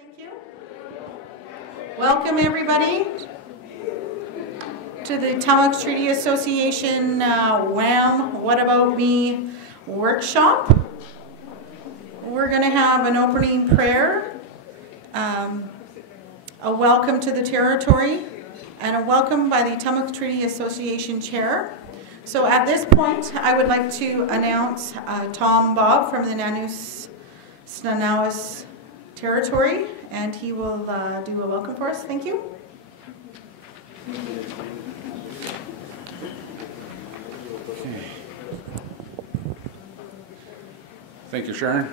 Thank you. Welcome everybody to the Temexw Treaty Association WHAM What About Me workshop. We're going to have an opening prayer, a welcome to the territory, and a welcome by the Temexw Treaty Association Chair. So at this point, I would like to announce Tom Bob from the Nanuus territory, and he will do a welcome for us. Thank you. Okay. Thank you, Sharon.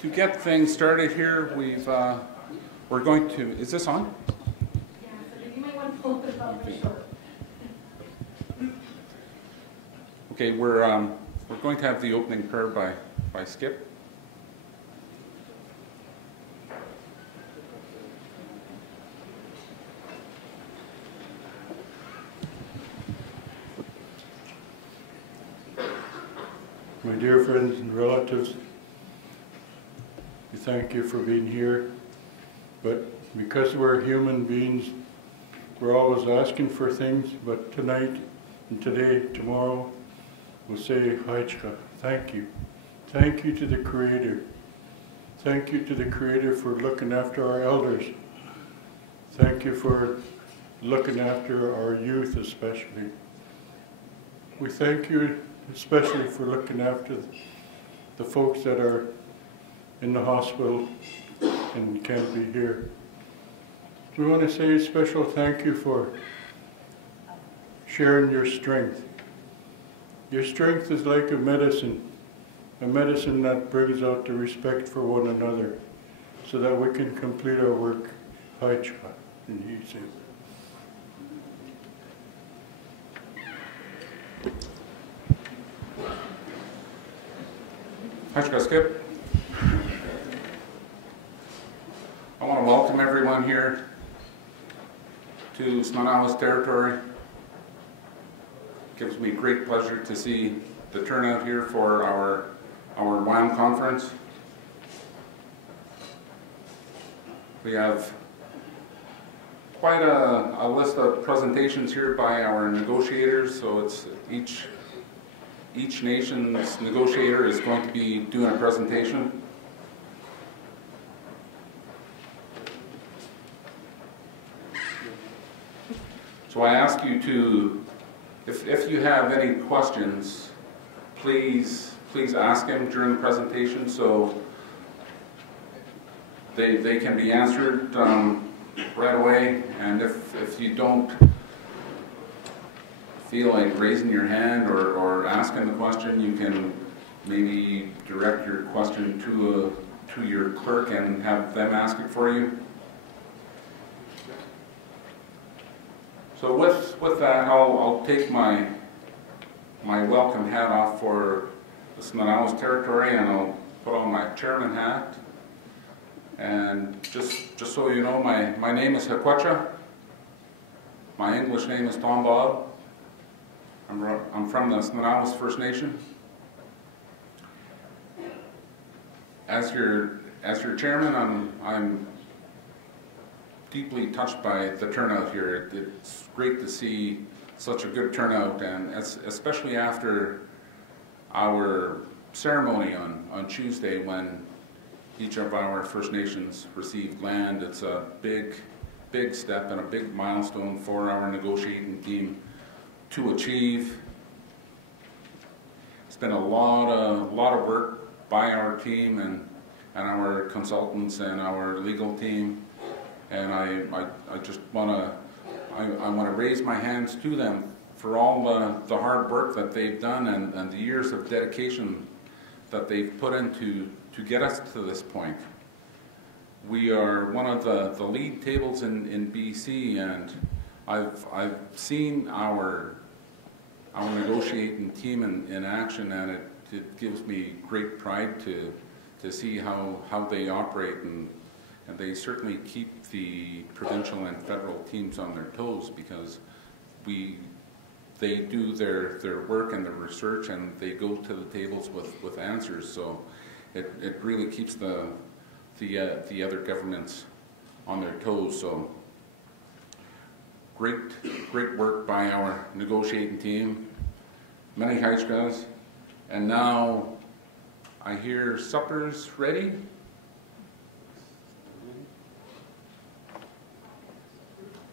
To get things started here, we're going to. Is this on? Yeah, so you might want to pull it up short. Okay, we're going to have the opening prayer by Skip. My dear friends and relatives, we thank you for being here, but because we're human beings, we're always asking for things, but tonight and today, tomorrow, we'll say, Haichka, thank you. Thank you to the Creator. Thank you to the Creator for looking after our elders. Thank you for looking after our youth especially. We thank you especially for looking after the folks that are in the hospital and can't be here. We want to say a special thank you for sharing your strength. Your strength is like a medicine that brings out the respect for one another so that we can complete our work. Haichka, in Jesus' name. Haichka, Skip. I want to welcome everyone here to Nanuus territory. It gives me great pleasure to see the turnout here for our WHAM conference. We have quite a list of presentations here by our negotiators, so it's each nation's negotiator is going to be doing a presentation. So I ask you to, if you have any questions, please ask them during the presentation so they can be answered right away. And if you don't feel like raising your hand or asking the question, you can maybe direct your question to your clerk and have them ask it for you. So with that, I'll take my welcome hat off for the Nanuus territory, and I'll put on my chairman hat. And just so you know, my name is Hakwecha. My English name is Tom Bob. I'm from the Nanuus First Nation. As your chairman, I'm deeply touched by the turnout here. It's great to see such a good turnout, and especially after our ceremony on Tuesday when each of our First Nations received land. It's a big step and a big milestone for our negotiating team to achieve. It's been a lot of work by our team and our consultants and our legal team, and I just want to raise my hands to them for all the hard work that they've done and the years of dedication that they've put into to get us to this point. We are one of the lead tables in BC, and I've seen our negotiating team in action, and it gives me great pride to see how they operate, and they certainly keep the provincial and federal teams on their toes, because they do their work and their research, and they go to the tables with answers. So it really keeps the the other governments on their toes. So great work by our negotiating team, many Haichkas, and now I hear supper's ready.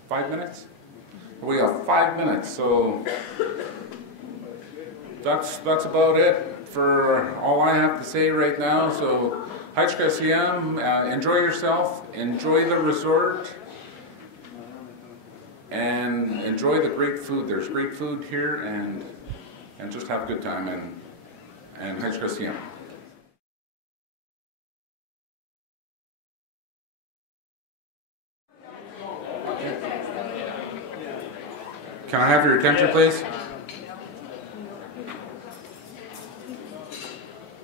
Five minutes? We have 5 minutes, so that's about it for all I have to say right now. So Haichka Siam, enjoy yourself, enjoy the resort, and enjoy the great food. There's great food here, and just have a good time, and Haichka Siam. Can I have your attention, please?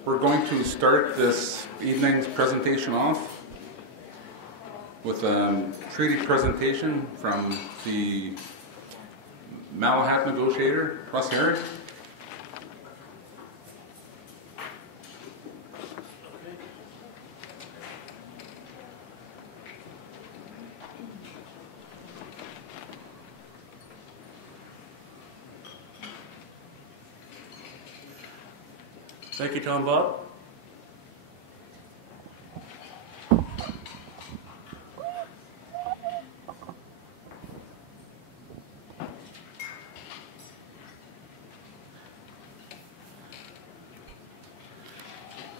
We're going to start this evening's presentation off with a treaty presentation from the Malahat negotiator, Russ Herrick. Thank you, Tom Bob.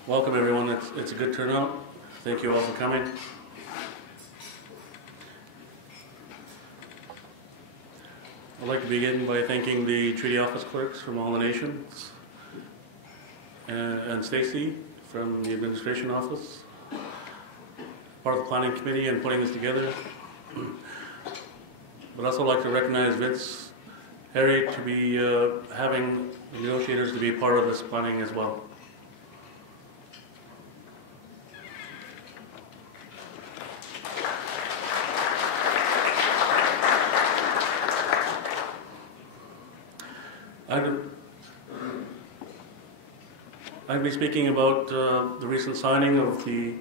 Welcome, everyone. It's a good turnout. Thank you all for coming. I'd like to begin by thanking the treaty office clerks from all the nations, and Stacy from the administration office, part of the planning committee in putting this together. But also like to recognize Vince Harry to be having the negotiators to be part of this planning as well. I'll be speaking about the recent signing of the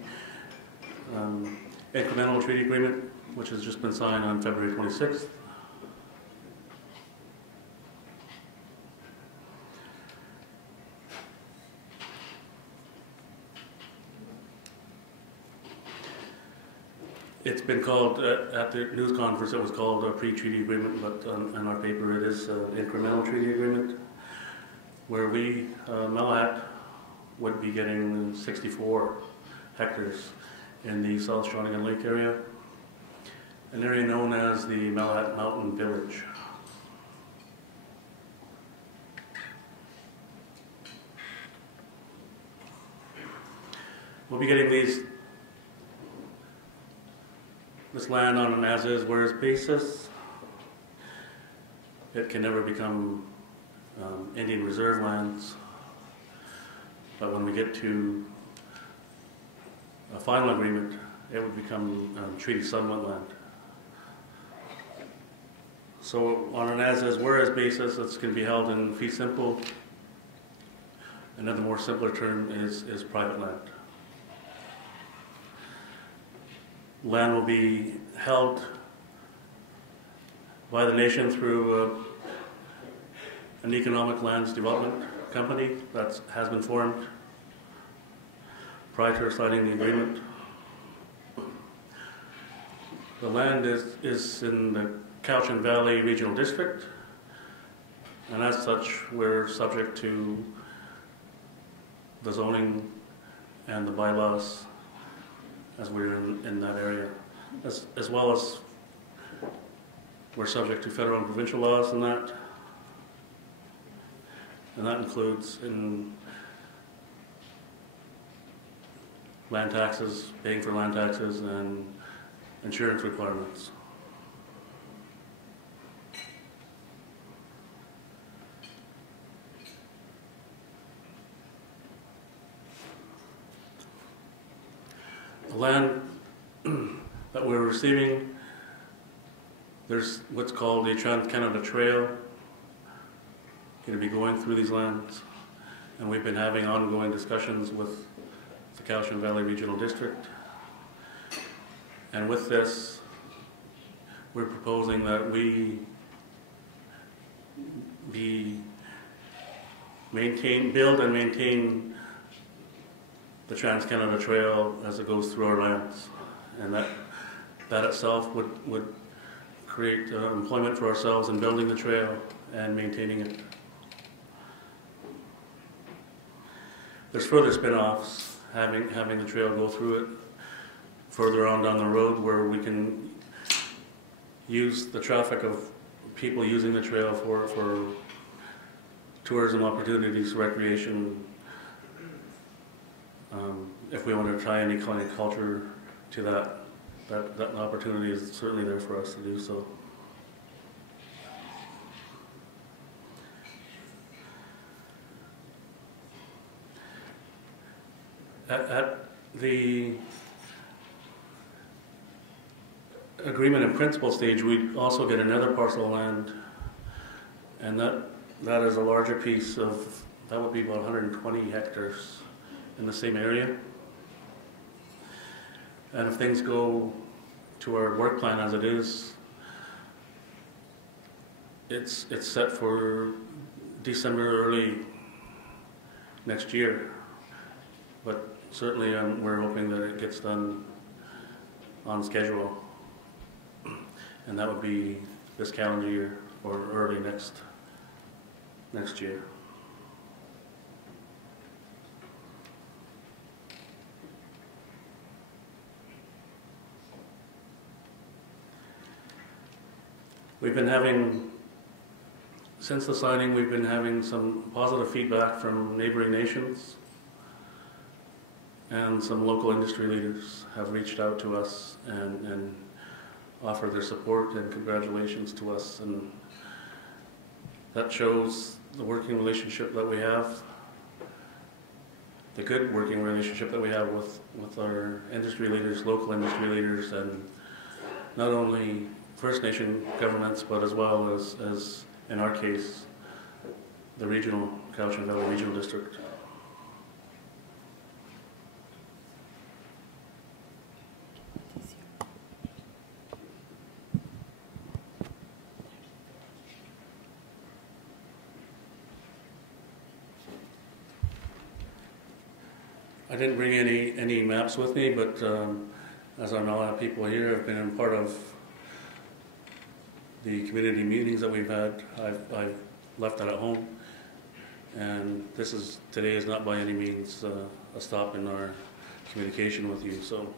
incremental treaty agreement, which has just been signed on February 26th. It's been called, at the news conference, it was called a pre-treaty agreement, but on our paper it is an incremental treaty agreement, where we, Malahat, would be getting 64 hectares in the South Shawnigan Lake area, an area known as the Malahat Mountain Village. We'll be getting this land on an as-is, whereas basis. It can never become Indian Reserve lands. But when we get to a final agreement, it would become treaty settlement land. So on an as-is, whereas basis, it's going to be held in fee simple. Another more simpler term is private land. Land will be held by the nation through an economic lands development company that has been formed prior to signing the agreement. The land is in the Cowichan Valley Regional District, and as such we're subject to the zoning and the bylaws as we're in that area, as well as we're subject to federal and provincial laws in that. And that includes in land taxes, paying for land taxes, and insurance requirements. The land that we're receiving, there's what's called the Trans-Canada Trail going to be going through these lands, and we've been having ongoing discussions with the Cowichan Valley Regional District. And with this, we're proposing that we build and maintain the Trans-Canada Trail as it goes through our lands. And that itself would create employment for ourselves in building the trail and maintaining it. There's further spin-offs, having the trail go through it further on down the road, where we can use the traffic of people using the trail for tourism opportunities, recreation. If we want to tie any kind of culture to that opportunity is certainly there for us to do so. At the agreement in principle stage, we also get another parcel of land, and that is a larger piece of, that would be about 120 hectares in the same area. And if things go to our work plan as it is, it's set for December early next year. But certainly we're hoping that it gets done on schedule. And that would be this calendar year or early next year. We've been having, since the signing, we've been having some positive feedback from neighboring nations, and some local industry leaders have reached out to us and offered their support and congratulations to us, and that shows the working relationship that we have, the good working relationship that we have with our industry leaders, local industry leaders, and not only First Nation governments, but as well as in our case, the regional, Cowichan Valley Regional District. I didn't bring any maps with me, but as I know, a lot of people here have been in part of the community meetings that we've had. I've left that at home, and today is not by any means a stop in our communication with you. So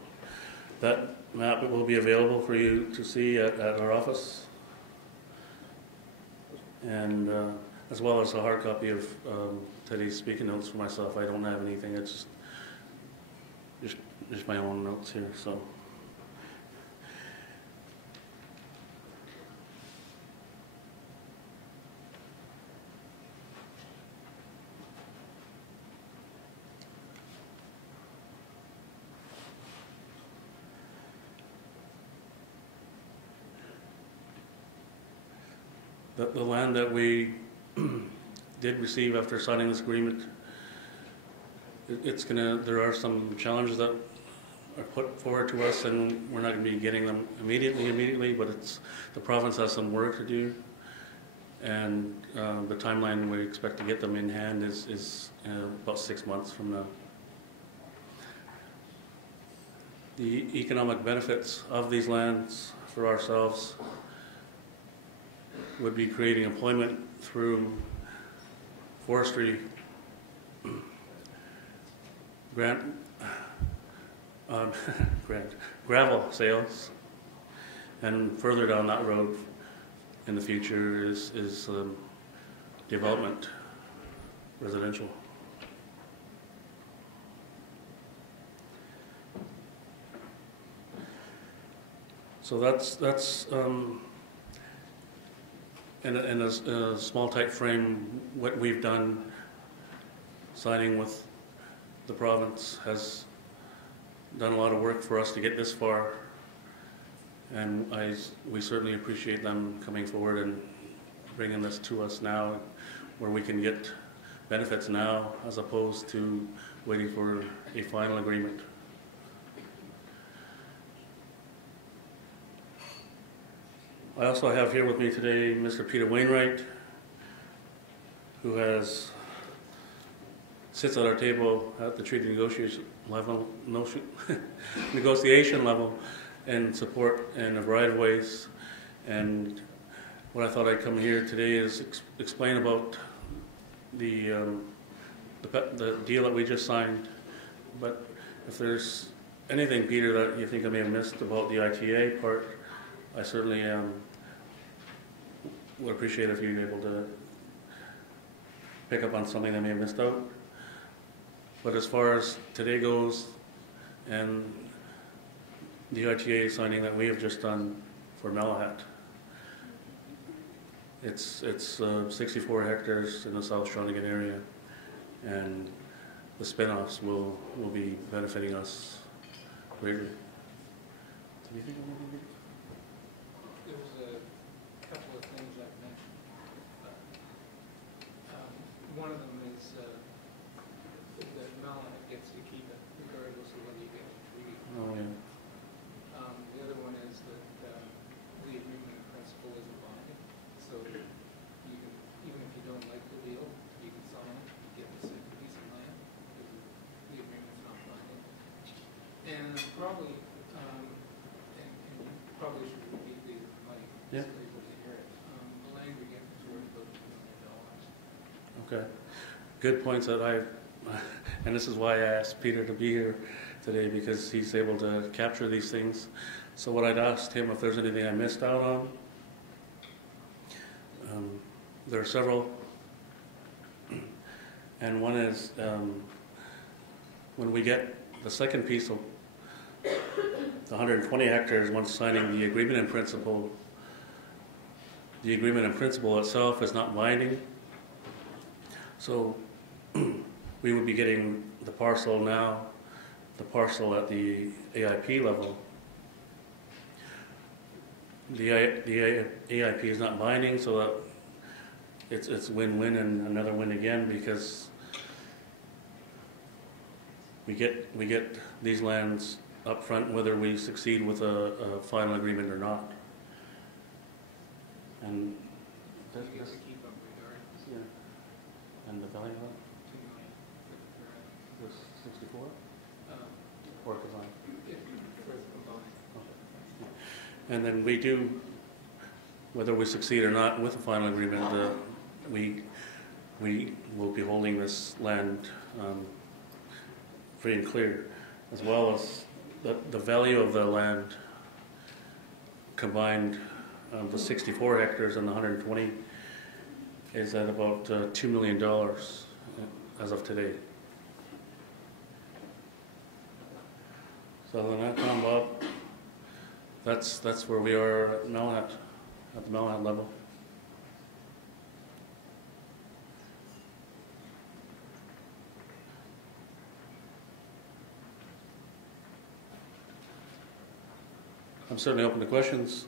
that map will be available for you to see at our office, and as well as a hard copy of today's speaking notes for myself. I don't have anything. It's just my own notes here. So. The land that we did receive after signing this agreement, there are some challenges that are put forward to us, and we're not going to be getting them immediately, but the province has some work to do, and the timeline we expect to get them in hand is about 6 months from now. The economic benefits of these lands for ourselves would be creating employment through forestry, gravel sales, and further down that road in the future is development, residential. So that's in a small type frame, what we've done, signing with the province has done a lot of work for us to get this far, and we certainly appreciate them coming forward and bringing this to us now, where we can get benefits now as opposed to waiting for a final agreement. I also have here with me today Mr. Peter Wainwright, who sits at our table at the treaty negotiation level, negotiation level, and support in a variety of ways. And what I thought I'd come here today is explain about the deal that we just signed. But if there's anything, Peter, that you think I may have missed about the ITA part, I certainly would appreciate if you're able to pick up on something that I may have missed out. But as far as today goes, and the ITA signing that we have just done for Malahat, it's 64 hectares in the South Shawnigan area, and the spin-offs will be benefiting us greatly. There was a couple of things I've mentioned. One of them is that Malahat gets to keep it regardless of whether you get a treaty. Oh, yeah. The other one is that the agreement in principle isn't binding, so you can, even if you don't like the deal, you can sign it, get the same piece of land, because the agreement's not binding. And probably, and you probably should repeat these for money, so Yeah. able to hear it. The land we get is worth about $2 million. Okay. Good points that and this is why I asked Peter to be here today, because he's able to capture these things. So what I'd asked him if there's anything I missed out on. There are several, and one is when we get the second piece of the 120 hectares, once signing the agreement in principle, the agreement in principle itself is not binding. So we would be getting the parcel now, the parcel at the AIP level. The AIP is not binding, so that it's win-win and another win again, because we get these lands up front whether we succeed with a final agreement or not. And You get to keep them regardless. yeah. And the value of it? $2 million for the Was 64 um, or combined? for the combined. And then we do, whether we succeed or not with the final agreement, we will be holding this land free and clear, as well as the value of the land combined, the 64 hectares and the 120 is at about $2 million as of today. So other than that, Tom, Bob, that's where we are at Malahat, at the Malahat level. I'm certainly open to questions.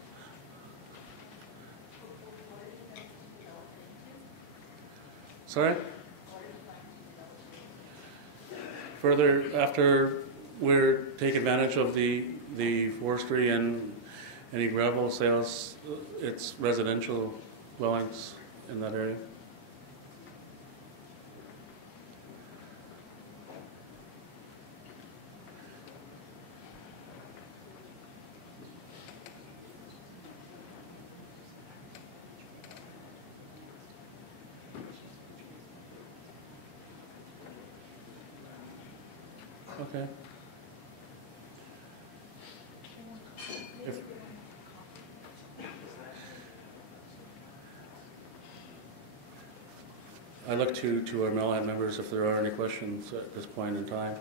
Sorry? Further, after we're take advantage of the forestry and any gravel sales, it's residential dwellings in that area. Okay. If, I look to our Malahat members if there are any questions at this point in time.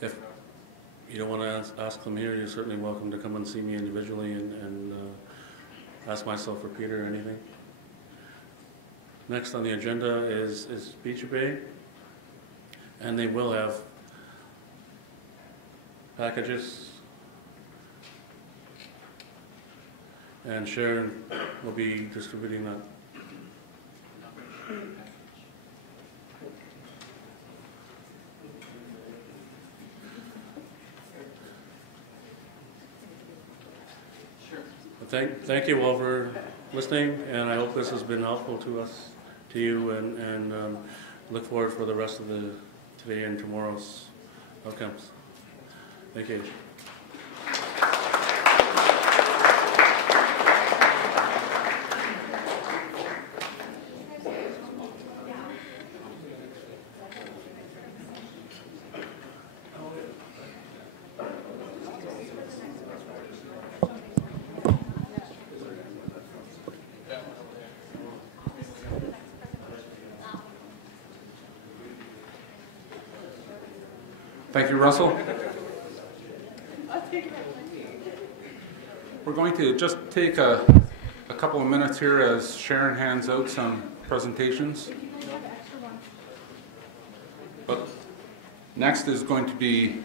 If you don't want to ask them here, you're certainly welcome to come and see me individually and ask myself or Peter or anything. Next on the agenda is Beach Bay, and they will have packages, and Sharon will be distributing that. Thank you all for listening, and I hope this has been helpful to us, to you, and look forward for the rest of the today and tomorrow's outcomes. Thank you. Thank you, Russell. We're going to just take a couple of minutes here as Sharon hands out some presentations. But next is going to be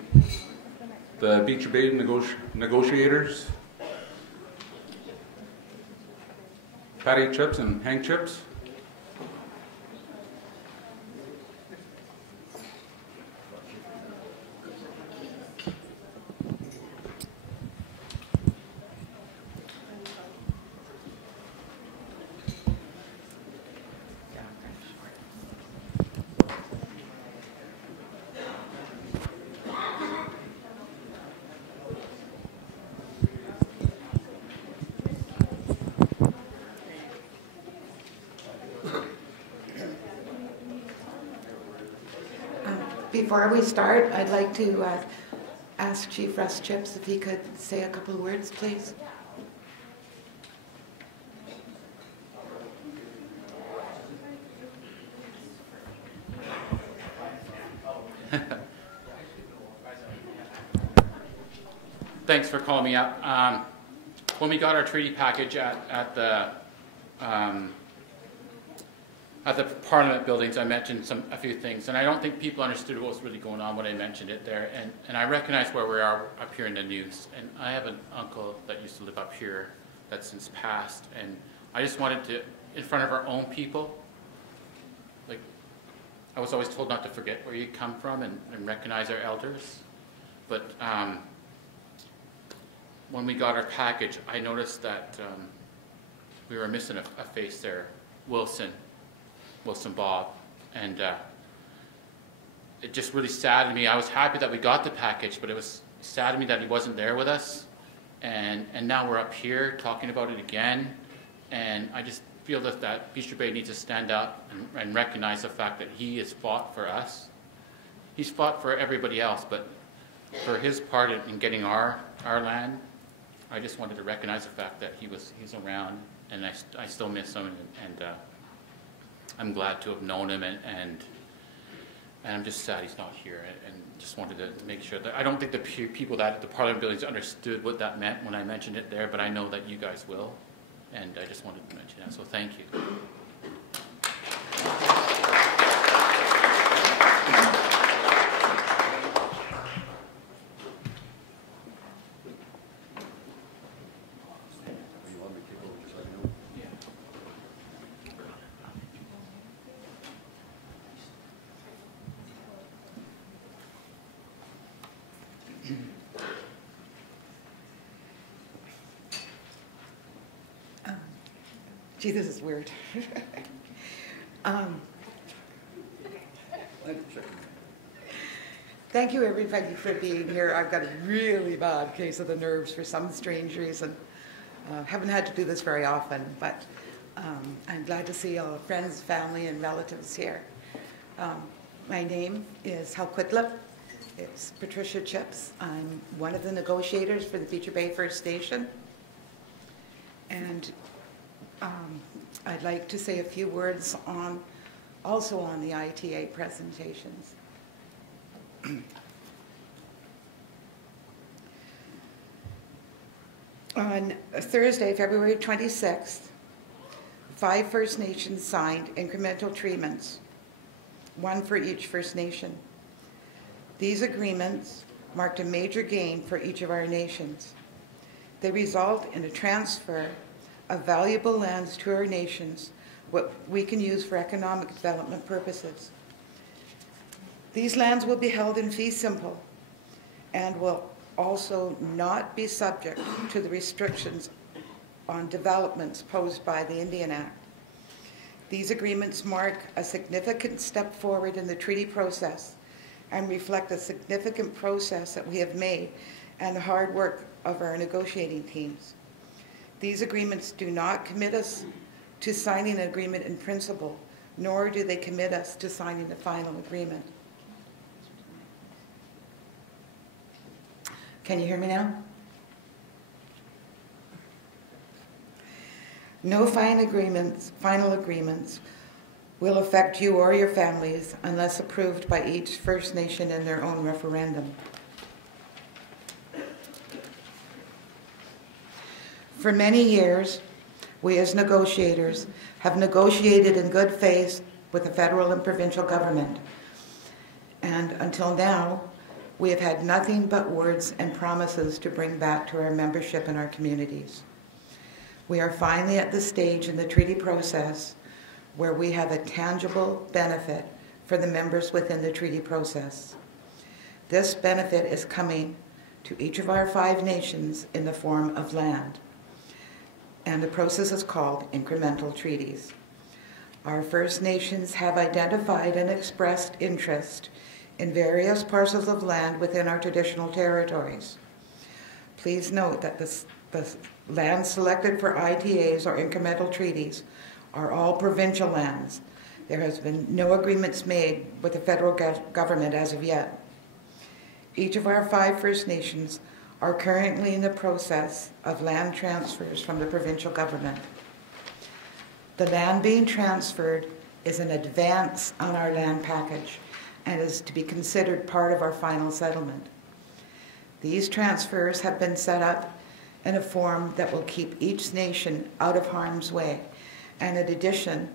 the Beecher Bay negotiators, Patty Chips and Hank Chips. Before we start, I'd like to ask Chief Russ Chips if he could say a couple of words, please. Thanks for calling me up. When we got our treaty package at the Parliament buildings, I mentioned a few things, and I don't think people understood what was really going on when I mentioned it there. And I recognize where we are up here in the news. And I have an uncle that used to live up here that's since passed, and I just wanted to, in front of our own people, like I was always told not to forget where you come from and recognize our elders. But when we got our package, I noticed that we were missing a face there, Wilson Bob, and it just really saddened me. I was happy that we got the package, but it was sad to me that he wasn't there with us, and now we're up here talking about it again, and I just feel that Beecher Bay needs to stand up and recognize the fact that he has fought for us. He's fought for everybody else, but for his part in getting our land, I just wanted to recognize the fact that he's around, and I still miss him, and I'm glad to have known him, and I'm just sad he's not here, and just wanted to make sure that I don't think the people at the Parliament buildings understood what that meant when I mentioned it there, but I know that you guys will, and I just wanted to mention that, so thank you. Gee, this is weird. Thank you, everybody, for being here. I've got a really bad case of the nerves for some strange reason. Haven't had to do this very often, but I'm glad to see all the friends, family, and relatives here. My name is Halquitla. It's Patricia Chips. I'm one of the negotiators for the Beecher Bay First Nation. And I'd like to say a few words also on the ITA presentations. On Thursday, February 26th, 5 First Nations signed incremental treatments, one for each First Nation. These agreements marked a major gain for each of our nations. They result in a transfer of valuable lands to our nations, what we can use for economic development purposes. These lands will be held in fee simple and will also not be subject to the restrictions on developments posed by the Indian Act. These agreements mark a significant step forward in the treaty process and reflect a significant process that we have made and the hard work of our negotiating teams. These agreements do not commit us to signing an agreement in principle, nor do they commit us to signing the final agreement. Can you hear me now? No final agreements will affect you or your families unless approved by each First Nation in their own referendum. For many years, we as negotiators have negotiated in good faith with the federal and provincial government. And until now, we have had nothing but words and promises to bring back to our membership and our communities. We are finally at the stage in the treaty process where we have a tangible benefit for the members within the treaty process. This benefit is coming to each of our 5 nations in the form of land. And the process is called incremental treaties. Our First Nations have identified and expressed interest in various parcels of land within our traditional territories. Please note that the lands selected for ITAs or incremental treaties are all provincial lands. There has been no agreements made with the federal government as of yet. Each of our 5 First Nations are currently in the process of land transfers from the provincial government. The land being transferred is an advance on our land package and is to be considered part of our final settlement. These transfers have been set up in a form that will keep each nation out of harm's way. And in addition,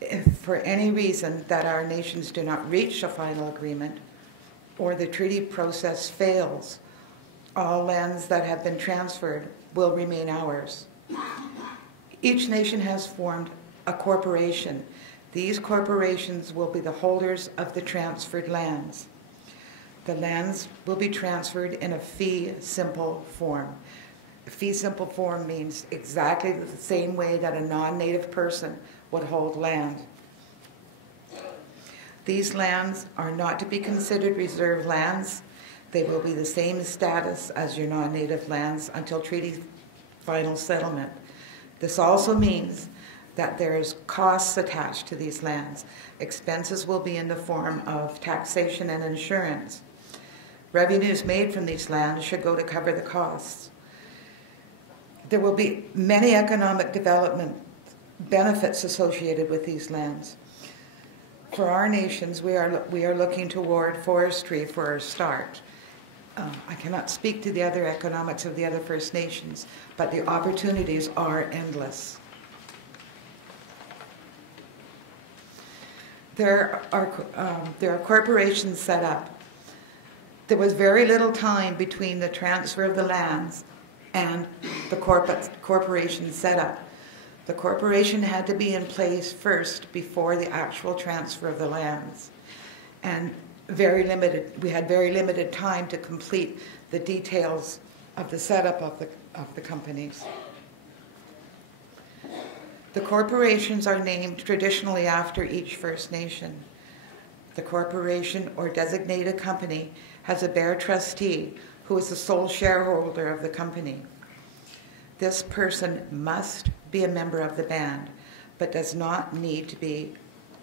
if for any reason that our nations do not reach a final agreement or the treaty process fails, all lands that have been transferred will remain ours. Each nation has formed a corporation. These corporations will be the holders of the transferred lands. The lands will be transferred in a fee simple form. A fee simple form means exactly the same way that a non-native person would hold land. These lands are not to be considered reserve lands. They will be the same status as your non-native lands until treaty final settlement. This also means that there's costs attached to these lands. Expenses will be in the form of taxation and insurance. Revenues made from these lands should go to cover the costs. There will be many economic development benefits associated with these lands. For our nations, we are looking toward forestry for a start. I cannot speak to the other economics of the other First Nations, but the opportunities are endless. There are corporations set up. There was very little time between the transfer of the lands and the corporation set up. The corporation had to be in place first before the actual transfer of the lands. And we had very limited time to complete the details of the setup of the companies. The corporations are named traditionally after each First Nation. The corporation or designated company has a bear trustee who is the sole shareholder of the company. This person must be a member of the band, but does not need to be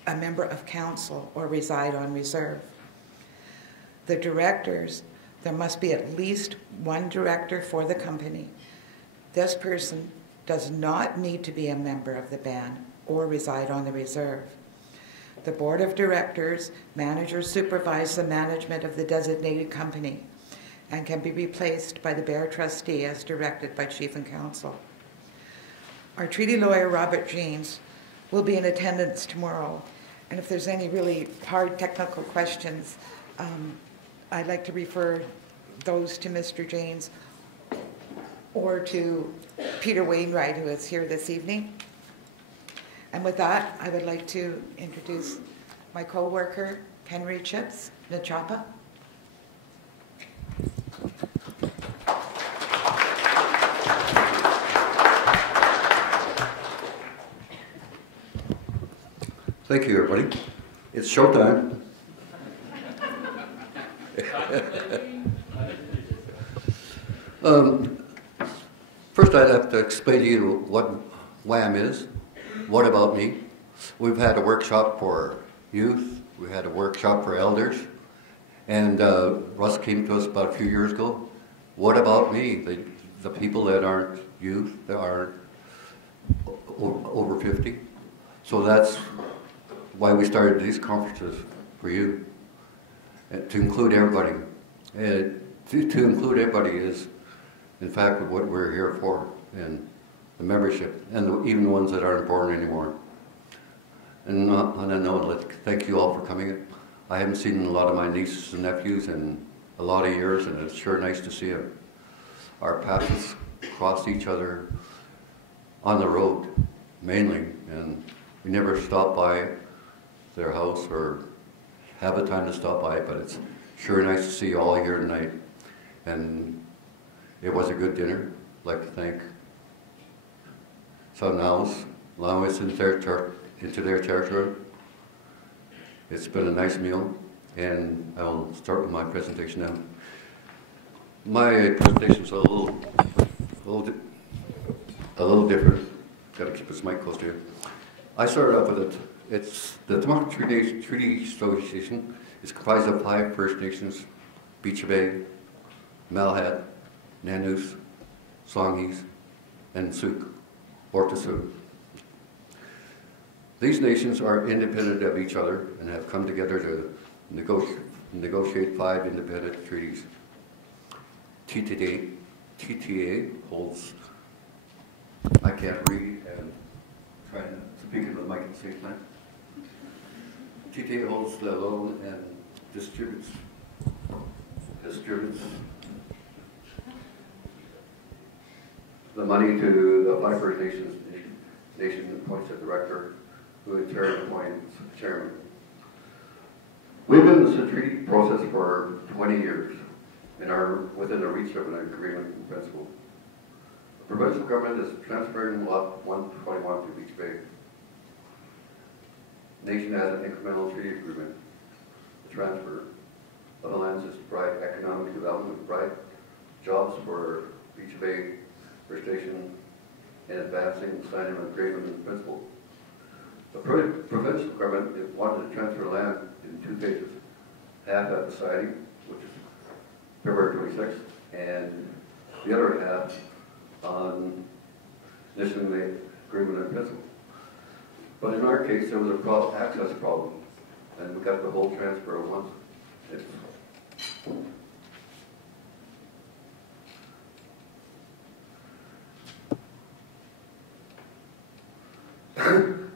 a member of council or reside on reserve. The directors, there must be at least one director for the company. This person does not need to be a member of the band or reside on the reserve. The board of directors manage or supervise the management of the designated company and can be replaced by the bear trustee as directed by chief and council. Our treaty lawyer, Robert James, will be in attendance tomorrow. And if there's any really hard technical questions, I'd like to refer those to Mr. James or to Peter Wainwright, who is here this evening. And with that, I would like to introduce my co-worker, Henry Chips Nachapa. Thank you, everybody. It's showtime. First, I'd have to explain to you what WHAM is. What about me? We've had a workshop for youth. We had a workshop for elders. And Russ came to us about a few years ago. What about me? The people that aren't youth, that aren't over 50. So that's why we started these conferences for you, to include everybody. To include everybody is, in fact, what we're here for, and the membership, and even the ones that aren't born anymore. And on that note, let's thank you all for coming. I haven't seen a lot of my nieces and nephews in a lot of years, and it's sure nice to see them. Our paths cross each other on the road, mainly, and we never stop by their house or have the time to stop by, but it's sure nice to see you all here tonight. And it was a good dinner. I'd like to thank Sun House, allowing us into their territory. It's been a nice meal, and I'll start with my presentation now. My presentation's a little different. Got to keep this mic close to you. I started off with it. It's the Temexw Treaty Association is comprised of 5 First Nations: Beach Bay, Malhat, Nanus, Songhees, and Suk, or Tasuk. These nations are independent of each other and have come together to negotiate 5 independent treaties. TTA holds, I can't read and trying to speak into the mic at the same time. TTA holds the loan and distributes the money to the 5 First Nations. Nation appoints a director, who in turn appoints a chairman. We've been in this treaty process for 20 years and are within the reach of an agreement in principle. The provincial government is transferring Lot 121 to Beach Bay. The nation has an incremental treaty agreement. The transfer of the lands is to provide economic development, provide jobs for Beach Bay First Nation, and advancing signing of agreement in principle. The provincial government wanted to transfer land in 2 phases, half at the sighting, which is February 26th, and the other half on initiating the agreement in principle. But in our case, there was a access problem, and we got the whole transfer at once.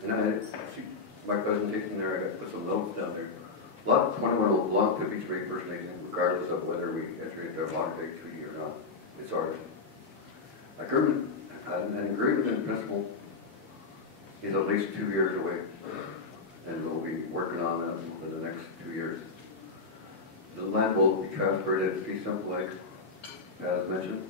And I see my presentation there, I put some notes down there. Lot 21 will belong to Beach Bay First Nation, regardless of whether we enter into a modern day treaty or not. It's ours. An agreement in principle is at least 2 years away, and we'll be working on that for the next 2 years. The land will be transferred at fee simple, like as mentioned.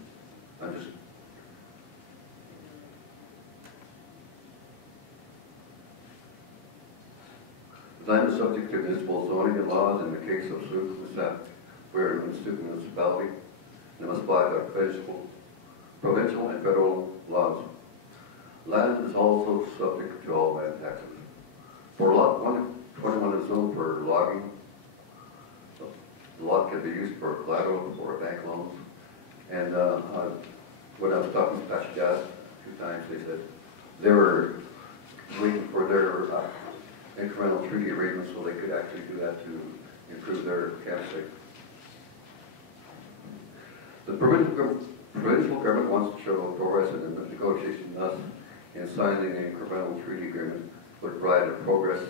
The land is subject to municipal zoning and laws. In the case of Suk, we're a municipality, and must apply to provincial and federal laws. Land is also subject to all land taxes. For Lot 121 is zoned for logging. The lot can be used for collateral or bank loans. And when I was talking to Pastor Jazz 2 times, they said they were waiting for their incremental treaty arrangements so they could actually do that to improve their campsite. The provincial government wants to show progress in the negotiation, thus in signing the incremental treaty agreement would provide a progress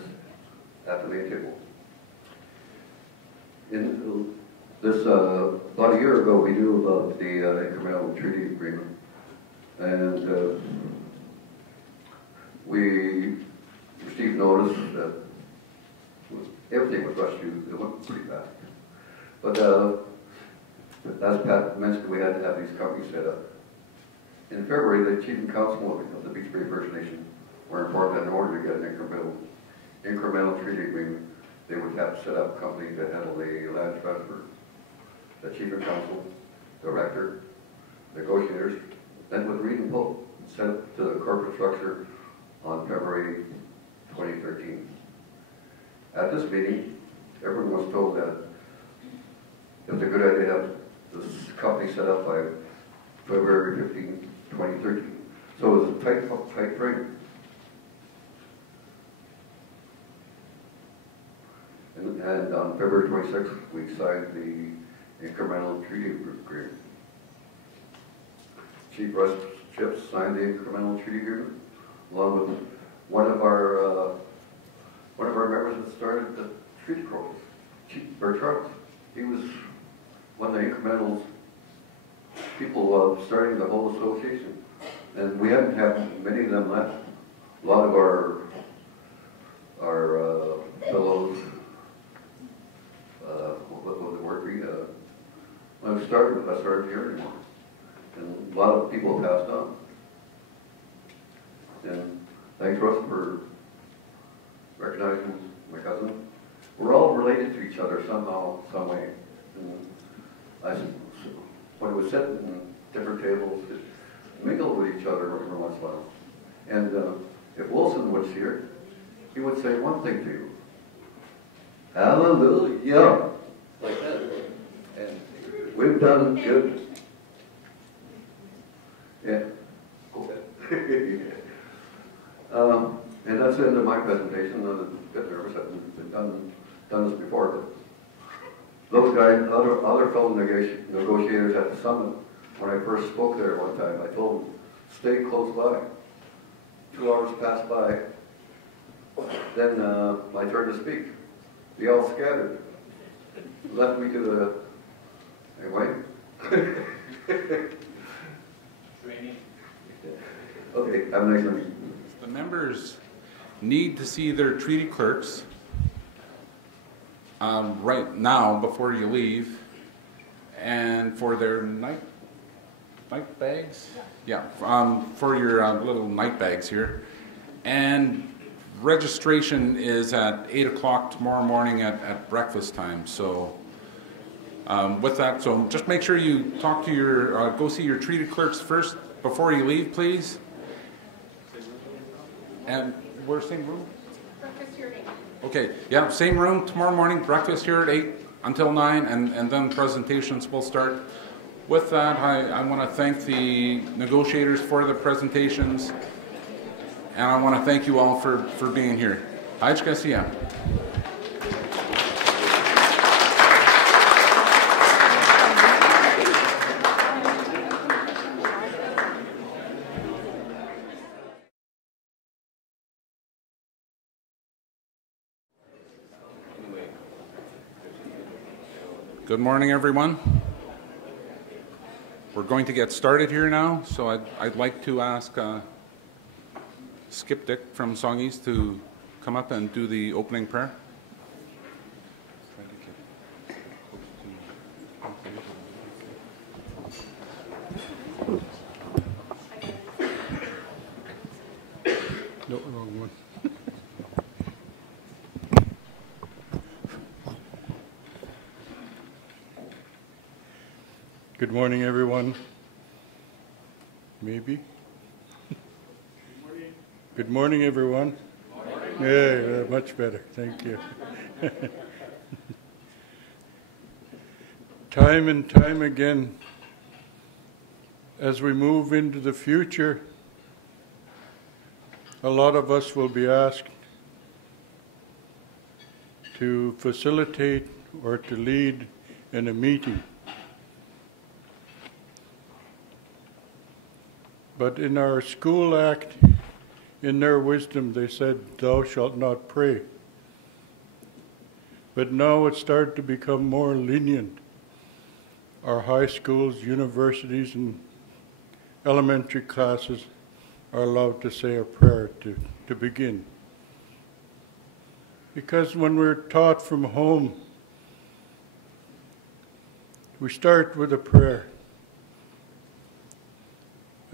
at the main table. In this, about a year ago, we knew about the incremental treaty agreement, and we received notice that everything was rushed through. It went pretty fast. But as Pat mentioned, we had to have these companies set up. In February, the Chief and Council of the Beach Bay First Nation were informed that in order to get an incremental incremental treaty agreement, they would have to set up a company to handle the land transfer, the chief of council, director, negotiators, then would read and vote, send it to the corporate structure on February 2013. At this meeting, everyone was told that it was a good idea to have this company set up by February 15, 2013. So it was a tight frame. And on February 26th, we signed the incremental treaty agreement. Chief Russ Chips signed the incremental treaty agreement, along with one of our members that started the treaty process, Chief Charles. He was one of the incremental people starting the whole association, and we haven't had many of them left. A lot of our fellows, what was the word? When we started with us, aren't here anymore, and a lot of people passed on. And thanks, Russ, for recognizing my cousin. We're all related to each other somehow, some way. And when we sit in different tables, mingle with each other every once in a while. And if Wilson was here, he would say one thing to you. Hallelujah. Like that. And we've done good. Yeah. Okay. And that's the end of my presentation. I'm a bit nervous. I've done this before. But those guys, other fellow negotiators at the summit, when I first spoke there one time, I told them, stay close by. 2 hours passed by. Then my turn to speak. They all scattered. Left me to the... Anyway. Okay, have a nice night. The members need to see their treaty clerks right now before you leave, and for their night bags? Yeah, for your little night bags here. And registration is at 8 o'clock tomorrow morning at breakfast time. So with that, so just make sure you talk to your, go see your treaty clerks first before you leave, please. And we're same room? Breakfast here at 8. Okay, yeah, same room tomorrow morning, breakfast here at 8 until 9, and then presentations will start. With that, I want to thank the negotiators for the presentations, and I want to thank you all for being here. Aici Garcia. Good morning, everyone. We're going to get started here now, so I'd like to ask Skip Dick from Song East to come up and do the opening prayer. No, wrong one. Good morning, everyone. Maybe. Good morning, everyone. Yeah, much better. Thank you. Time and time again, as we move into the future, a lot of us will be asked to facilitate or to lead in a meeting. But in our school act, in their wisdom, they said, "Thou shalt not pray." But now it's started to become more lenient. Our high schools, universities, and elementary classes are allowed to say a prayer to begin. Because when we're taught from home, we start with a prayer.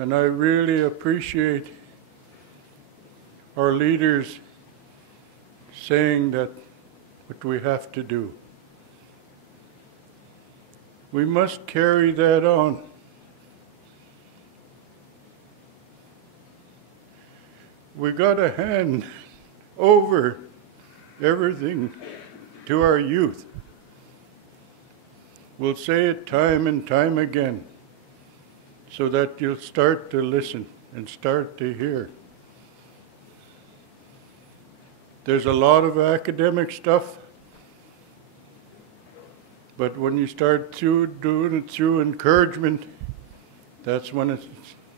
And I really appreciate our leaders saying that what we have to do. We must carry that on. We got to hand over everything to our youth. We'll say it time and time again so that you'll start to listen and start to hear. There's a lot of academic stuff, but when you start doing it through encouragement, that's when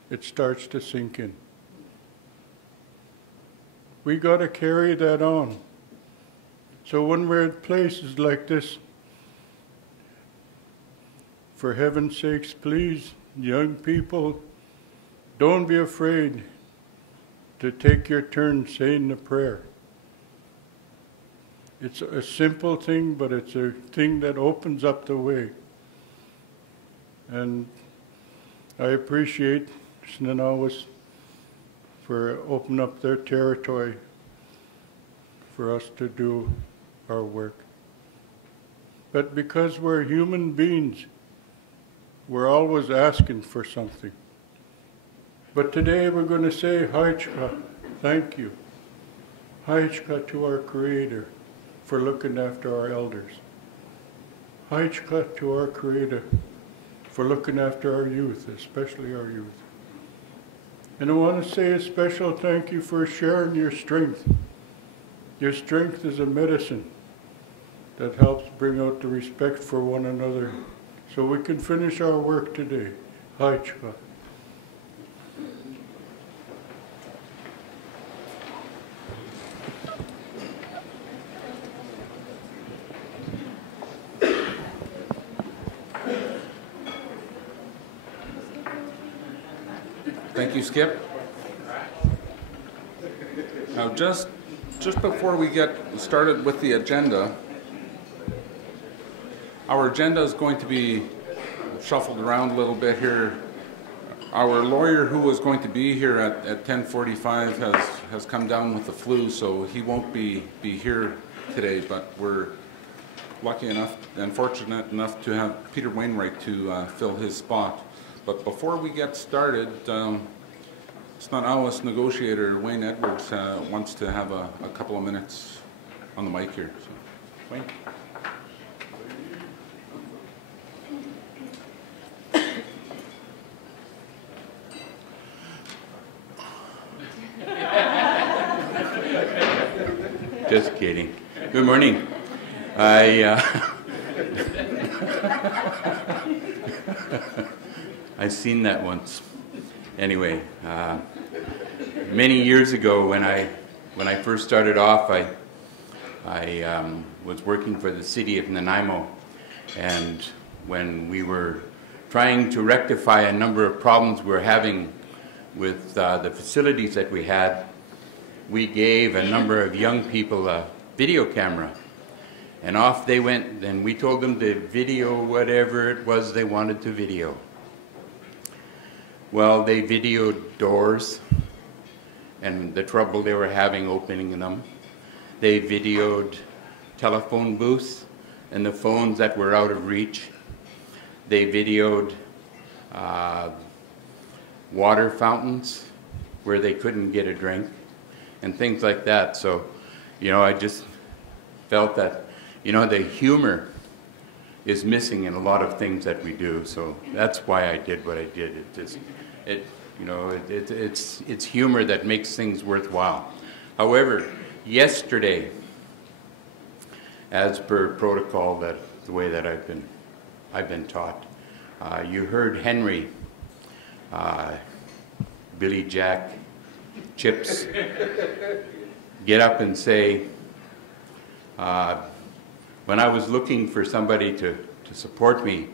it starts to sink in. We got to carry that on. So when we're at places like this, for heaven's sakes, please, young people, don't be afraid to take your turn saying the prayer. It's a simple thing, but it's a thing that opens up the way. And I appreciate Snanawas for opening up their territory for us to do our work. But because we're human beings, we're always asking for something. But today we're going to say Haichka, thank you. Haichka to our Creator for looking after our elders. Haichka to our Creator for looking after our youth, especially our youth. And I want to say a special thank you for sharing your strength. Your strength is a medicine that helps bring out the respect for one another so we can finish our work today. Haichka. Thank you, Skip. Now, just before we get started with the agenda, our agenda is going to be shuffled around a little bit here. Our lawyer, who was going to be here at 10:45, has come down with the flu, so he won't be here today. But we're lucky enough and fortunate enough to have Peter Wainwright to fill his spot. But before we get started, Snanawas negotiator Wayne Edwards wants to have a couple of minutes on the mic here. So, Wayne. Just kidding. Good morning. I've seen that once. Anyway, many years ago when I first started off, I was working for the city of Nanaimo, and when we were trying to rectify a number of problems we were having with the facilities that we had, we gave a number of young people a video camera. And off they went, and we told them to video whatever it was they wanted to video. Well, they videoed doors and the trouble they were having opening them. They videoed telephone booths and the phones that were out of reach. They videoed water fountains where they couldn't get a drink and things like that. So, you know, I just felt that, you know, the humor is missing in a lot of things that we do. So that's why I did what I did. It's humor that makes things worthwhile. However, yesterday, as per protocol, the way that I've been taught, you heard Henry, Billy Jack, Chips get up and say, when I was looking for somebody to support me,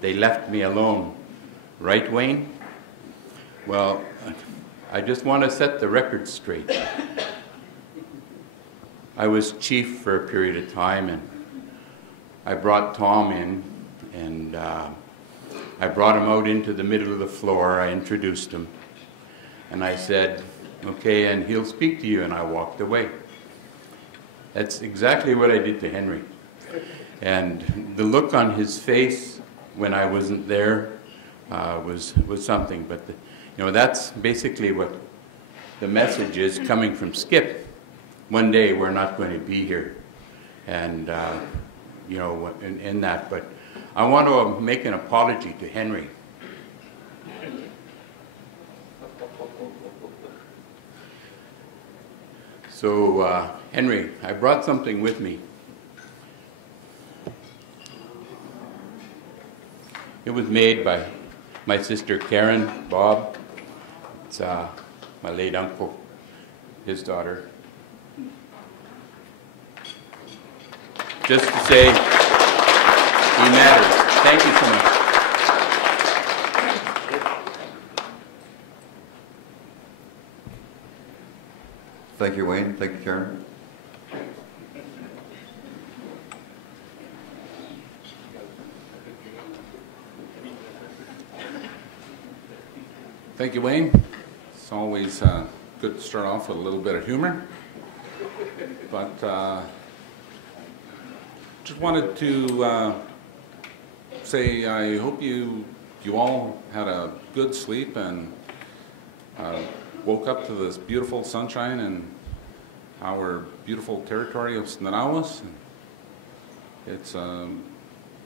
they left me alone. Right, Wayne? Well, I just want to set the record straight. I was chief for a period of time, and I brought Tom in, and I brought him out into the middle of the floor. I introduced him, and I said, okay, and he'll speak to you, and I walked away. That's exactly what I did to Henry. And the look on his face when I wasn't there was something. But that's basically what the message is coming from Skip. One day we're not going to be here, and in that. But I want to make an apology to Henry. So, Henry, I brought something with me. It was made by my sister Karen, Bob. It's my late uncle, his daughter. Just to say, he matters. Thank you so much. Thank you, Wayne. Thank you, Karen. Thank you, Wayne. It's always good to start off with a little bit of humor. But just wanted to say I hope you all had a good sleep and woke up to this beautiful sunshine in our beautiful territory of Temexw. It's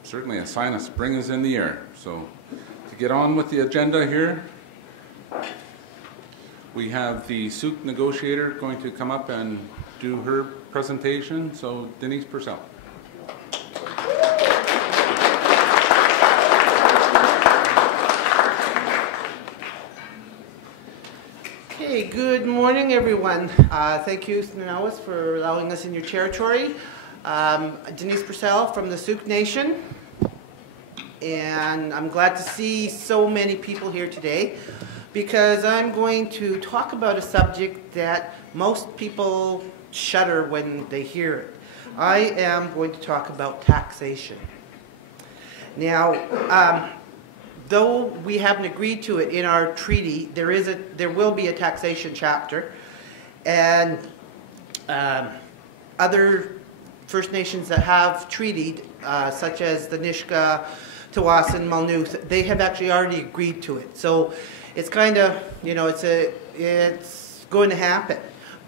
certainly a sign of spring is in the air. So to get on with the agenda here, we have the Souk negotiator going to come up and do her presentation. So Denise Purcell. Okay, good morning, everyone. Thank you, Temexw, for allowing us in your territory. Denise Purcell from the Souk Nation, and I'm glad to see so many people here today because I'm going to talk about a subject that most people shudder when they hear it. I am going to talk about taxation. Now, though we haven't agreed to it in our treaty, there will be a taxation chapter, and other First Nations that have treated, such as the Nishka, Tawasin, Malnuth, they have actually already agreed to it. So it's kind of, it's going to happen.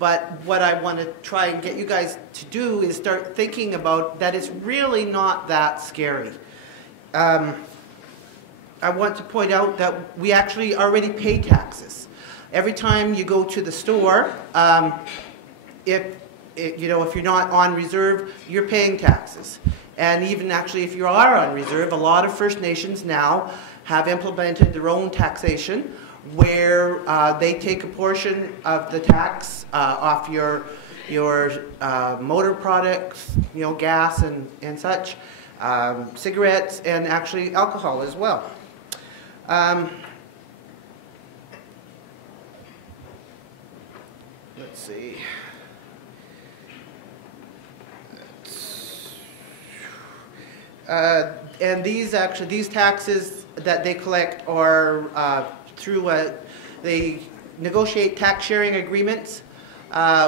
But what I want to try and get you guys to do is start thinking about that it's really not that scary. I want to point out that we actually already pay taxes. Every time you go to the store, if you're not on reserve, you're paying taxes. And even actually if you are on reserve, a lot of First Nations now have implemented their own taxation where they take a portion of the tax off your motor products, gas and such, cigarettes, and actually alcohol as well. Let's see. And these taxes that they collect are through they negotiate tax sharing agreements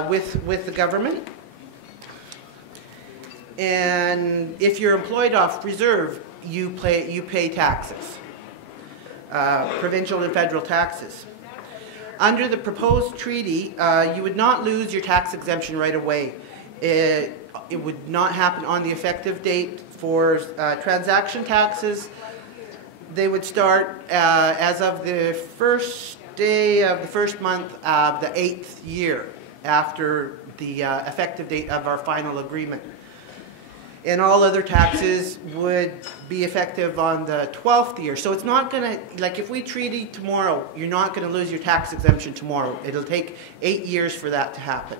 with the government. And if you're employed off reserve, you pay taxes, provincial and federal taxes. Under the proposed treaty, you would not lose your tax exemption right away. It would not happen on the effective date for transaction taxes. They would start as of the first day of the first month of the 8th year after the effective date of our final agreement. And all other taxes would be effective on the 12th year. So it's not going to, like if we treaty tomorrow, you're not going to lose your tax exemption tomorrow. It'll take 8 years for that to happen.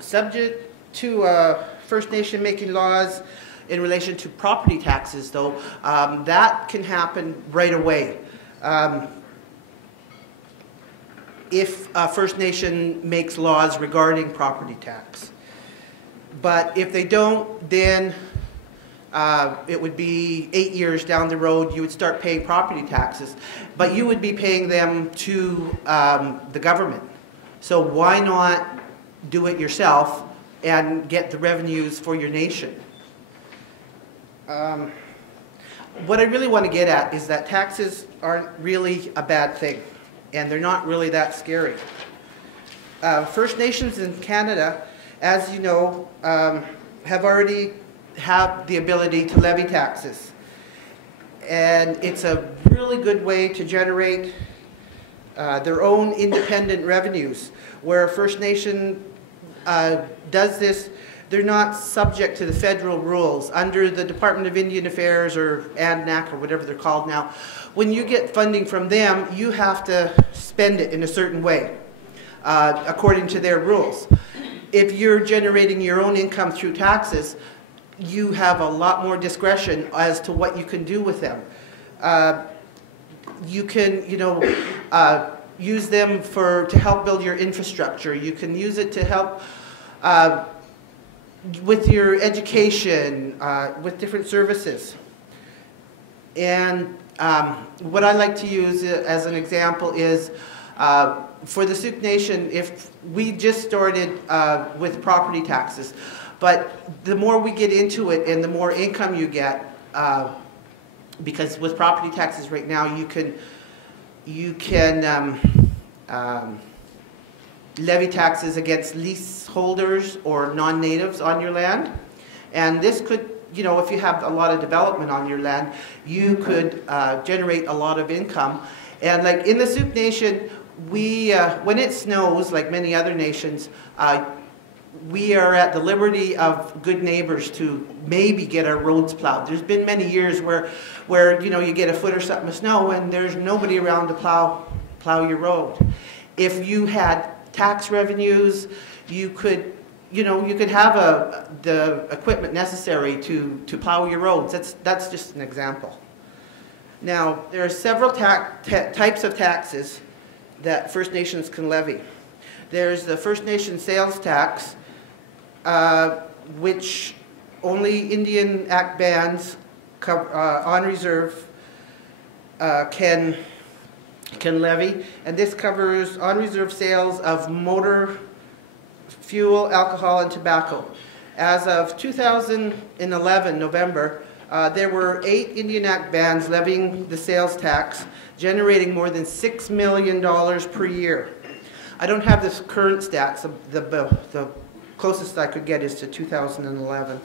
Subject to First Nation making laws in relation to property taxes, though, that can happen right away. If a First Nation makes laws regarding property tax. But if they don't, then it would be 8 years down the road, you would start paying property taxes. But you would be paying them to the government. So why not do it yourself and get the revenues for your nation? What I really want to get at is that taxes aren't really a bad thing, and they're not really that scary. First Nations in Canada, as you know, have already have the ability to levy taxes. And it's a really good way to generate their own independent revenues. Where a First Nation does this, they're not subject to the federal rules. Under the Department of Indian Affairs or ADNAC or whatever they're called now, when you get funding from them, you have to spend it in a certain way, according to their rules. If you're generating your own income through taxes, you have a lot more discretion as to what you can do with them. You can, use them to help build your infrastructure. You can use it to help with your education, with different services. And what I like to use as an example is for the Sauk Nation, if we just started with property taxes, but the more we get into it and the more income you get, because with property taxes right now you can levy taxes against leaseholders or non-natives on your land. And this could, if you have a lot of development on your land, you could generate a lot of income. And like in the Sauk Nation, we, when it snows, like many other nations, we are at the liberty of good neighbors to maybe get our roads plowed. There's been many years where you get a foot or something of snow and there's nobody around to plow your road. If you had tax revenues, you could have the equipment necessary to plow your roads. That's just an example. Now, there are several types of taxes that First Nations can levy. There's the First Nation sales tax, which only Indian Act bands on reserve can levy, and this covers on reserve sales of motor fuel, alcohol, and tobacco. As of 2011, November, there were 8 Indian Act bands levying the sales tax, generating more than $6 million per year. I don't have the current stats. The closest I could get is to 2011.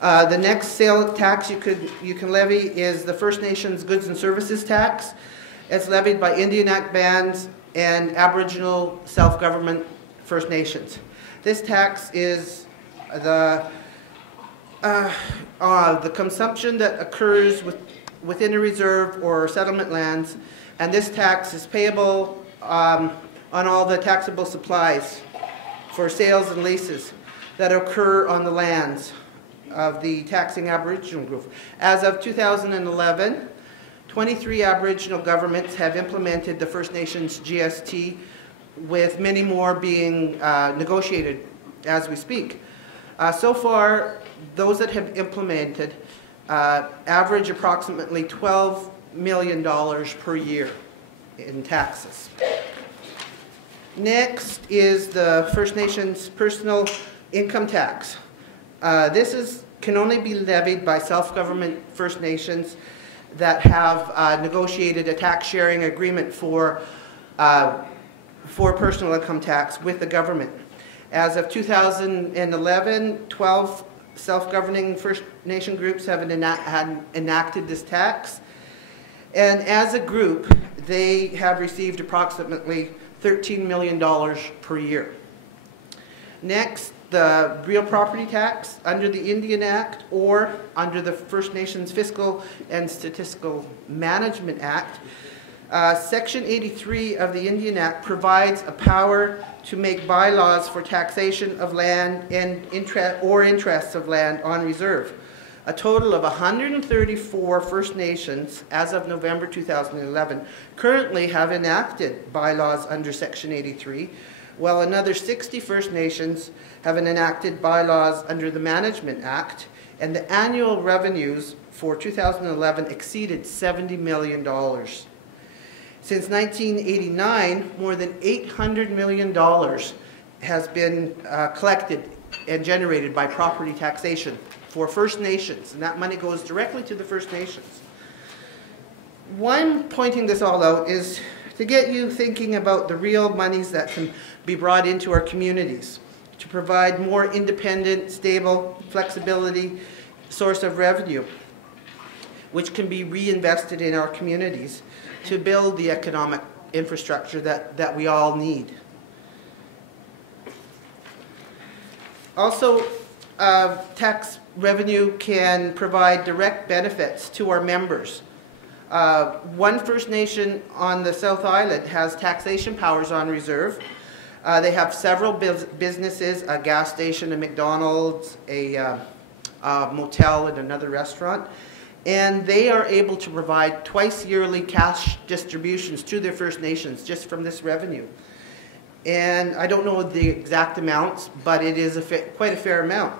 The next sale tax you can levy is the First Nations Goods and Services Tax. It's levied by Indian Act bands and Aboriginal self-government First Nations. This tax is the consumption that occurs within a reserve or settlement lands, and this tax is payable on all the taxable supplies for sales and leases that occur on the lands of the taxing Aboriginal group. As of 2011, 23 Aboriginal governments have implemented the First Nations GST, with many more being negotiated as we speak. So far, those that have implemented average approximately $12 million per year in taxes. Next is the First Nations personal income tax. This can only be levied by self-government First Nations that have negotiated a tax sharing agreement for personal income tax with the government. As of 2011, 12 self-governing First Nation groups have enacted this tax. And as a group, they have received approximately $13 million per year. Next, the real property tax under the Indian Act or under the First Nations Fiscal and Statistical Management Act. Section 83 of the Indian Act provides a power to make bylaws for taxation of land and interests of land on reserve. A total of 134 First Nations, as of November 2011, currently have enacted bylaws under Section 83, while another 60 First Nations have enacted bylaws under the Management Act, and the annual revenues for 2011 exceeded $70 million. Since 1989, more than $800 million has been collected and generated by property taxation for First Nations, and that money goes directly to the First Nations. Why I'm pointing this all out is to get you thinking about the real monies that can be brought into our communities to provide more independent, stable, flexibility source of revenue, which can be reinvested in our communities to build the economic infrastructure that we all need. Also, tax revenue can provide direct benefits to our members. One First Nation on the South Island has taxation powers on reserve. They have several businesses, a gas station, a McDonald's, a motel, and another restaurant. And they are able to provide twice yearly cash distributions to their First Nations just from this revenue. And I don't know the exact amounts, but it is quite a fair amount.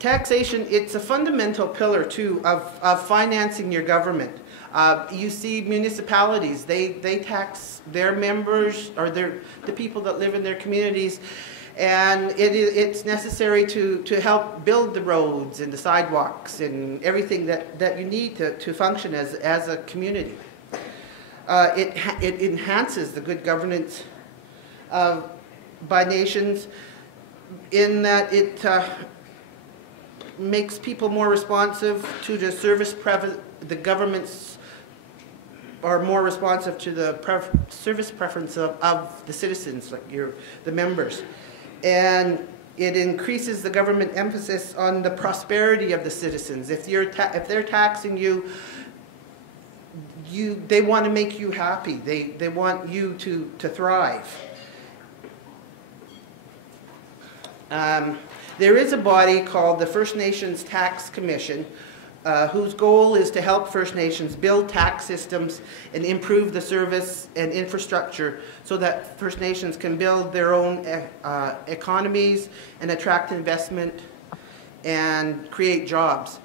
Taxation, it's a fundamental pillar too of financing your government. You see municipalities, they tax their members or the people that live in their communities, and it's necessary to help build the roads and the sidewalks and everything that you need to function as a community. It enhances the good governance by nations in that it makes people more responsive to the the government's are more responsive to the service preference of the citizens, like the members. And it increases the government emphasis on the prosperity of the citizens. If they're taxing you, they want to make you happy. They want you to thrive. There is a body called the First Nations Tax Commission, whose goal is to help First Nations build tax systems and improve the service and infrastructure so that First Nations can build their own economies and attract investment and create jobs.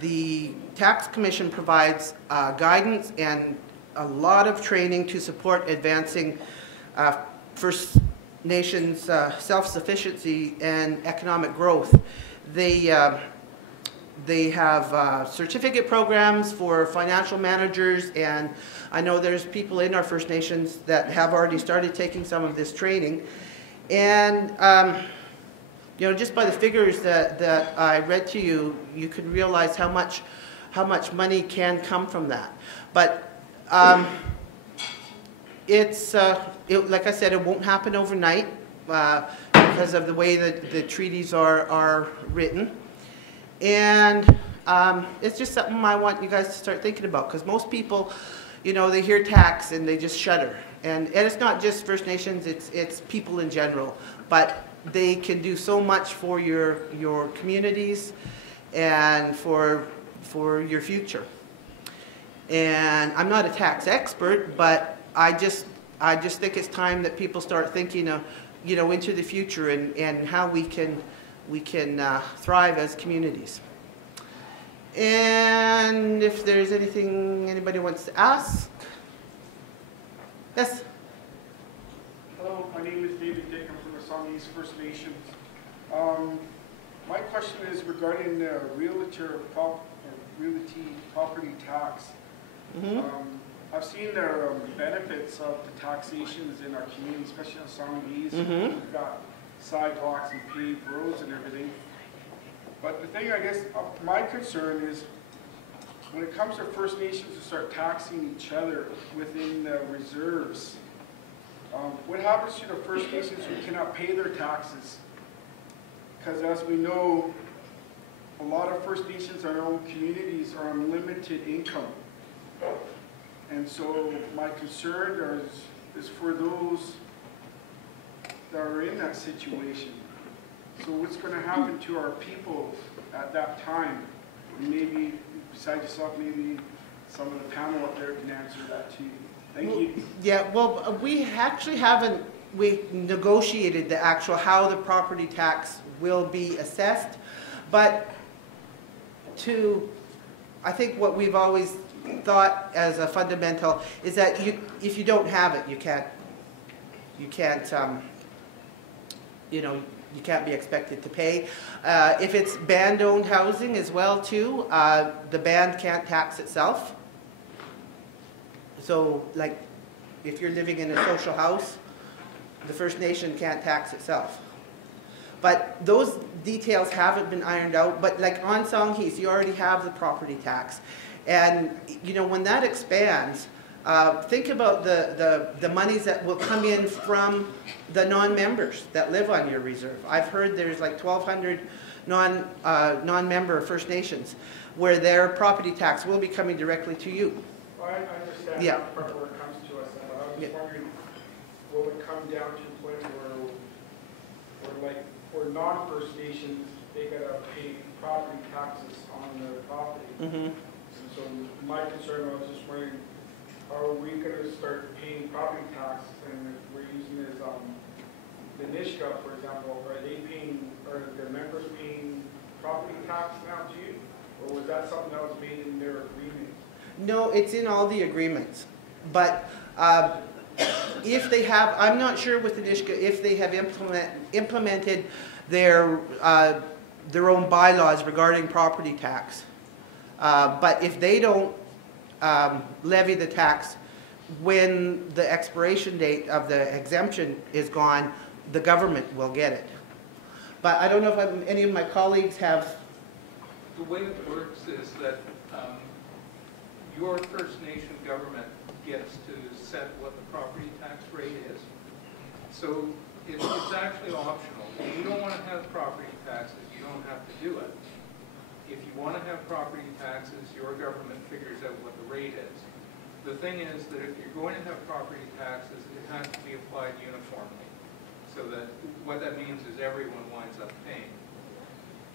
The Tax Commission provides guidance and a lot of training to support advancing First Nations self-sufficiency and economic growth. They have certificate programs for financial managers, and I know there's people in our First Nations that have already started taking some of this training. And you know, just by the figures that I read to you, you could realize how much money can come from that. But like I said, it won't happen overnight because of the way that the treaties are written. And it's just something I want you guys to start thinking about, because most people, you know, they hear tax and they just shudder. And it's not just First Nations, it's people in general. But they can do so much for your communities and for your future. And I'm not a tax expert, but I just think it's time that people start thinking of, you know, into the future and how we can thrive as communities. And if there's anything anybody wants to ask. Yes? Hello, my name is David Dick. I'm from the Songhees First Nations. My question is regarding the realty property tax. Mm-hmm. I've seen the benefits of the taxations in our community, especially on Songhees. Mm-hmm. We've got sidewalks and paved roads and everything. But the thing, I guess, my concern is when it comes to First Nations to start taxing each other within the reserves, what happens to the First Nations who cannot pay their taxes? Because as we know, a lot of First Nations in our own communities are on limited income. And so my concern is for those that are in that situation. So what's going to happen to our people at that time? Maybe, besides yourself, maybe some of the panel up there can answer that too. Thank you. Yeah, well, we actually haven't negotiated the actual how the property tax will be assessed, but to I think what we've always thought as a fundamental is that if you don't have it, you can't, you can't be expected to pay. If it's band-owned housing as well too, the band can't tax itself. So like if you're living in a social house, the First Nation can't tax itself. But those details haven't been ironed out. But like on Songhees, you already have the property tax. And when that expands, think about the monies that will come in from the non-members that live on your reserve. I've heard there's like 1,200 non-member First Nations where their property tax will be coming directly to you. Well, I understand Yeah. that part where it comes to us, but I was just wondering, will it come down to a point where non-First Nations, they gotta pay property taxes on their property? Mm-hmm. And so my concern, I was just wondering, are we gonna start paying property taxes, and if we're using it as, the Nishka, for example, are the members paying property tax now too? Or was that something that was made in their agreement? No, it's in all the agreements. But if they have, I'm not sure with the Nishka if they have implemented their own bylaws regarding property tax. But if they don't levy the tax when the expiration date of the exemption is gone, the government will get it. But I don't know if any of my colleagues have. The way it works is that your First Nation government gets to set what the property tax rate is. So it's actually optional. If you don't want to have property taxes, you don't have to do it. If you want to have property taxes, your government figures out what the rate is. The thing is that if you're going to have property taxes, it has to be applied uniformly. So that what that means is everyone winds up paying.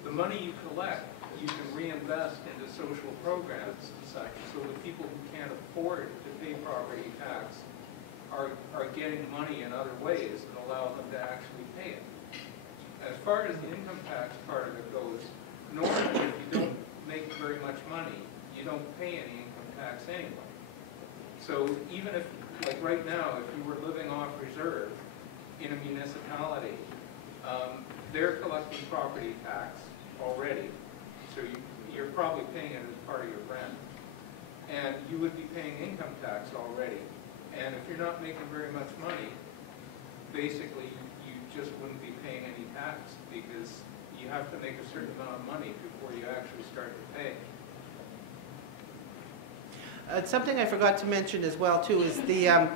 The money you collect, you can reinvest into social programs and such, so the people who can't afford to pay property tax are getting money in other ways that allow them to actually pay it. As far as the income tax part of it goes, normally if you don't make very much money, you don't pay any income tax anyway. So even if, like right now, if you were living off reserve in a municipality, they're collecting property tax already. So you're probably paying it as part of your rent. And you would be paying income tax already. And if you're not making very much money, basically you just wouldn't be paying any tax because you have to make a certain amount of money before you actually start to pay. Something I forgot to mention as well too is the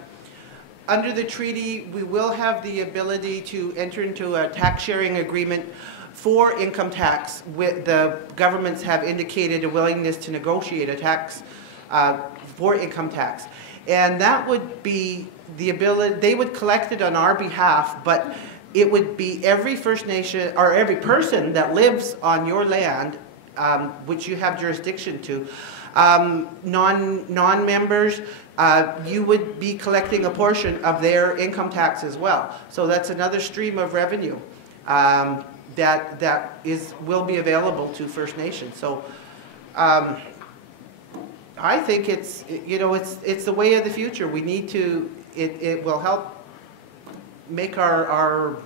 under the treaty we will have the ability to enter into a tax sharing agreement for income tax. With the governments have indicated a willingness to negotiate a tax for income tax, and that would be the ability. They would collect it on our behalf, but it would be every First Nation or every person that lives on your land, which you have jurisdiction to. Non-members, you would be collecting a portion of their income tax as well. So that's another stream of revenue that will be available to First Nations. So I think it's the way of the future. We need to. It will help make our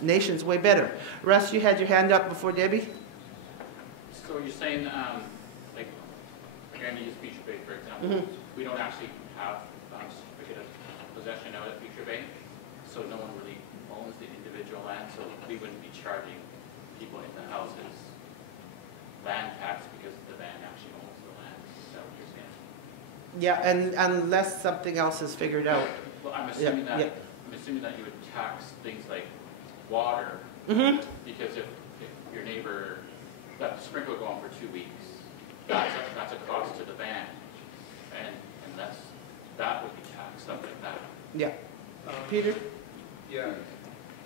nations way better. Russ, you had your hand up before Debbie. So you're saying, like, Granny is Beecher Bay, for example, we don't actually have certificate of possession out at Beecher Bay, so no one really owns the individual land, so we wouldn't be charging people in the houses land tax because the land actually owns the land. Is that what you're saying? Yeah, and unless something else is figured out. Well, I'm assuming that you would tax things like water, because if your neighbor got the sprinkler going for 2 weeks, that's a cost to the band, and that would be taxed, something like that. Yeah. Peter? Yeah.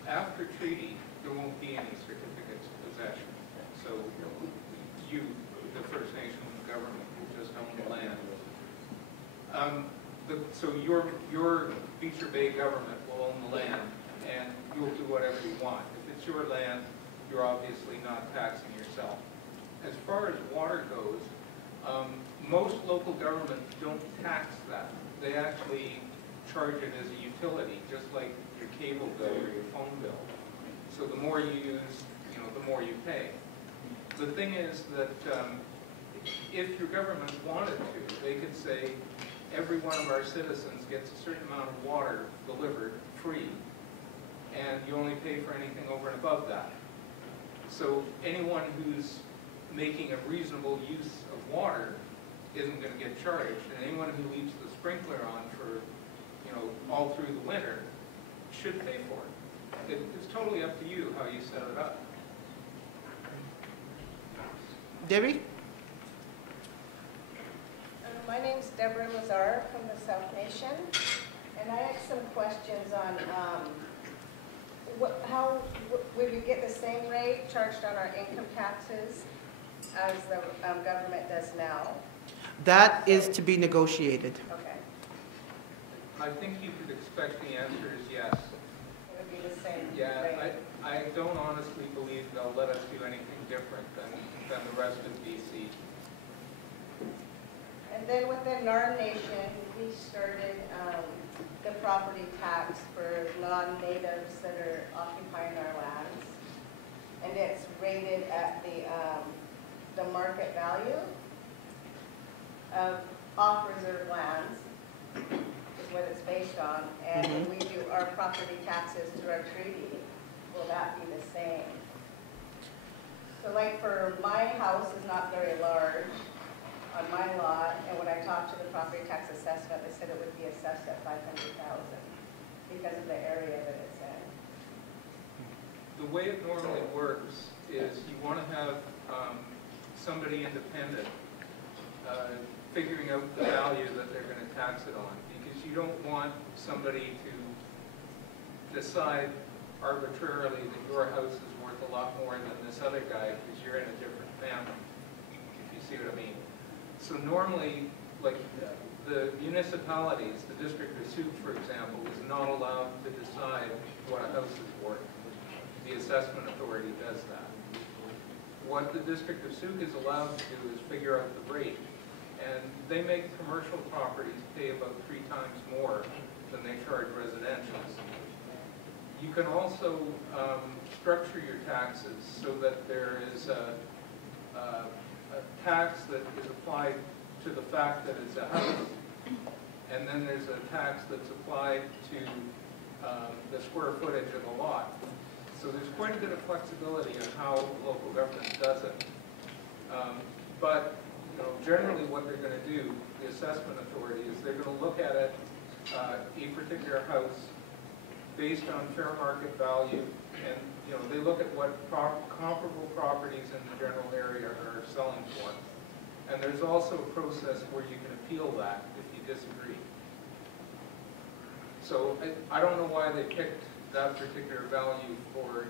After treaty, there won't be any certificates of possession. So you, the First Nation government, will just own the land. So your Beecher Bay government will own the land, and you'll do whatever you want. If it's your land, you're obviously not taxing yourself. As far as water goes, most local governments don't tax that. They actually charge it as a utility, just like your cable bill or your phone bill. So the more you use, the more you pay. The thing is that if your government wanted to, they could say every one of our citizens gets a certain amount of water delivered free, and you only pay for anything over and above that. So anyone who's making a reasonable use of water isn't going to get charged, and anyone who leaves the sprinkler on for, all through the winter should pay for it. It's totally up to you how you set it up. Debbie? My name's Deborah Lazar from the South Nation, and I have some questions on how would we get the same rate charged on our income taxes as the government does now? That is to be negotiated. Okay. I think you could expect the answer is yes. It would be the same Yeah, rate? I don't honestly believe they'll let us do anything different than the rest of BC. And then within our nation, we started the property tax for non-natives that are occupying our lands. And it's rated at the market value of off-reserve lands, is what it's based on. And when we do our property taxes through our treaty, will that be the same? So like for my house is not very large on my lot, and when I talked to the property tax assessment, they said it would be assessed at $500,000 because of the area that it's in. The way it normally works is you want to have somebody independent figuring out the value that they're going to tax it on, because you don't want somebody to decide arbitrarily that your house is worth a lot more than this other guy because you're in a different family, if you see what I mean. So normally, like the municipalities, the District of Sault, for example, is not allowed to decide what a house is worth. The assessment authority does that. What the District of Sault is allowed to do is figure out the rate. And they make commercial properties pay about 3 times more than they charge residentials. You can also structure your taxes so that there is a tax that is applied to the fact that it's a house, and then there's a tax that's applied to the square footage of a lot. So there's quite a bit of flexibility in how local government does it. But generally what they're going to do, the assessment authority, is they're going to look at it, a particular house, based on fair market value, and they look at what comparable properties in the general area are selling for. And there's also a process where you can appeal that if you disagree. So I don't know why they picked that particular value for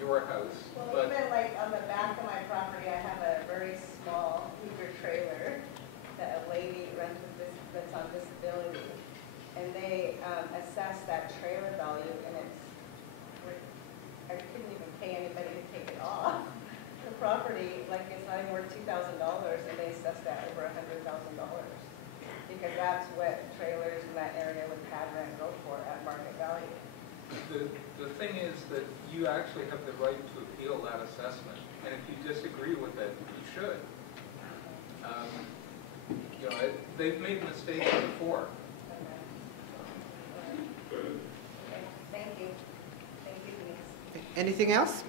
your house. Well, but even like on the back of my property, I have a very small heater trailer that a lady rents that's on disability, and they assess that trailer value, and I couldn't even pay anybody to take it off. The property, like, it's not even worth $2,000, and they assess that over $100,000, because that's what trailers in that area with pad rent go for at market value. The thing is that you actually have the right to appeal that assessment, and if you disagree with it, you should. They've made mistakes before. Okay. Thank you. Thank you, Denise. Anything else?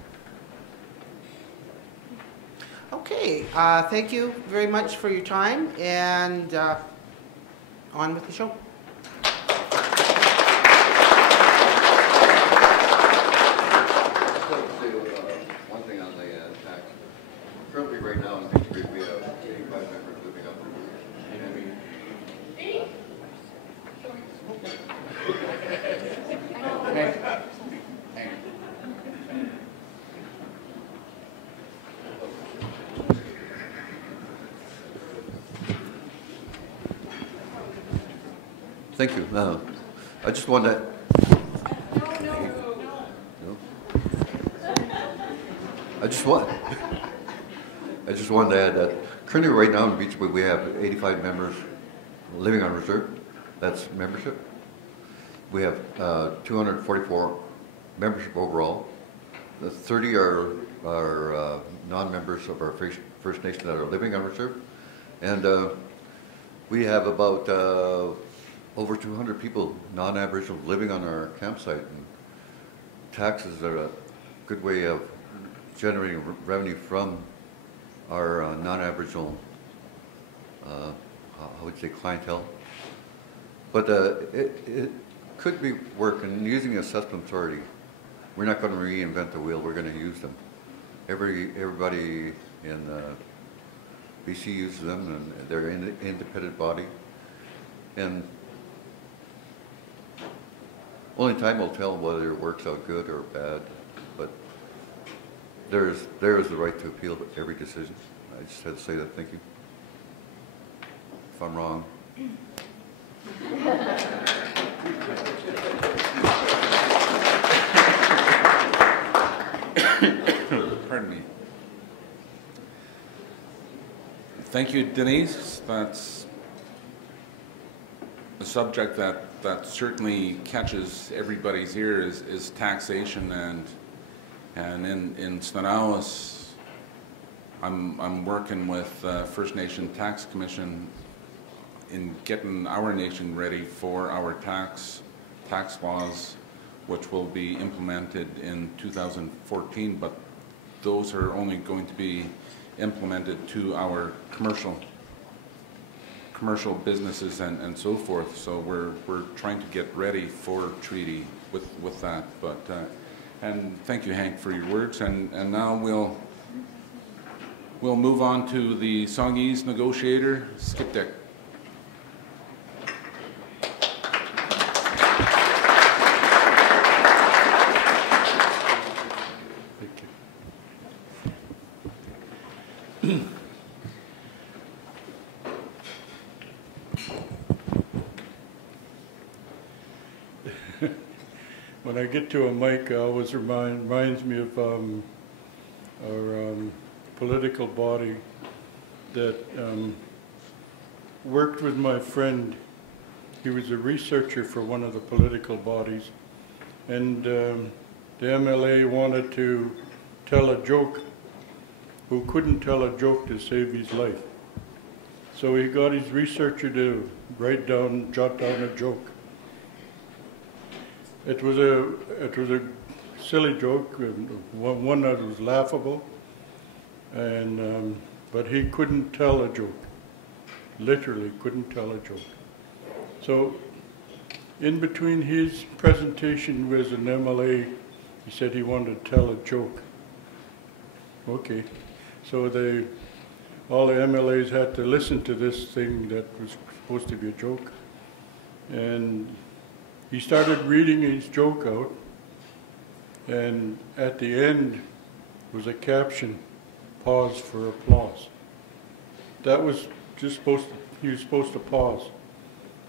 Okay, thank you very much for your time, and on with the show. One thing on the tax. Currently, right now in Beach Creek, we have 85 members living up there. And I mean, thank you. I just want to. I just wanted to add that currently right now in Beach Boy we have 85 members living on reserve. That's membership. We have 244 membership overall. The 30 are non-members of our First Nation that are living on reserve. And we have about over 200 people, non-Aboriginal, living on our campsite. And taxes are a good way of generating revenue from our non-Aboriginal, how would you say, clientele. But it could be work, and using assessment authority, we're not going to reinvent the wheel, we're going to use them. Everybody in BC uses them, and they're an independent body. And only time will tell whether it works out good or bad, but there is the right to appeal every decision. I just had to say that. Thank you. If I'm wrong. Pardon me. Thank you, Denise. That's a subject that certainly catches everybody's ear is taxation, and in Snanawas, I'm working with First Nation Tax Commission in getting our nation ready for our tax laws, which will be implemented in 2014, but those are only going to be implemented to our commercial businesses and so forth. So we're trying to get ready for treaty with that. But and thank you, Hank, for your words. And now we'll move on to the Songhees negotiator, Skip Dick. When I get to a mic, it always reminds me of our political body that worked with my friend. He was a researcher for one of the political bodies, and the MLA wanted to tell a joke, who couldn't tell a joke to save his life. So he got his researcher to jot down a joke. It was a silly joke, one that was laughable, and but he couldn't tell a joke. Literally couldn't tell a joke. So, in between his presentation with an MLA, he said he wanted to tell a joke. Okay, so all the MLAs had to listen to this thing that was supposed to be a joke, and he started reading his joke out, and at the end was a caption, "Pause for applause." That was just he was supposed to pause,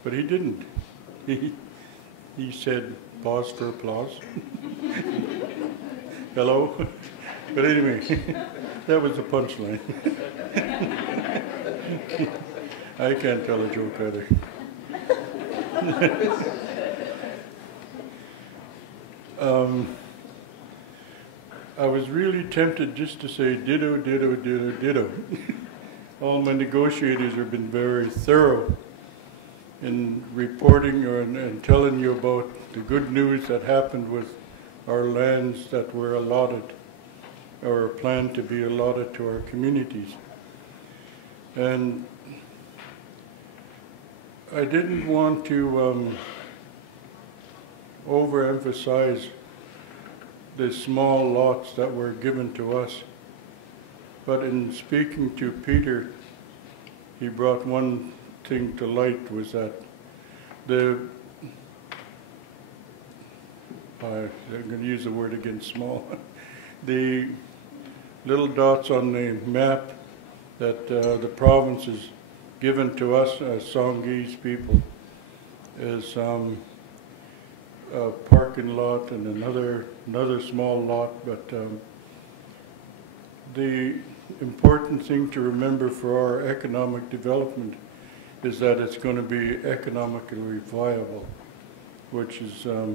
but he didn't. He said, "Pause for applause." Hello? But anyway, that was the punchline. I can't tell a joke either. I was really tempted just to say ditto, ditto, ditto, ditto. All my negotiators have been very thorough in reporting and telling you about the good news that happened with our lands that were allotted or planned to be allotted to our communities. And I didn't want to overemphasize the small lots that were given to us. But in speaking to Peter, he brought one thing to light, was that I'm going to use the word again, small. The little dots on the map that the province has given to us as Songhees people is a parking lot and another small lot, but the important thing to remember for our economic development is that it's going to be economically viable, which is a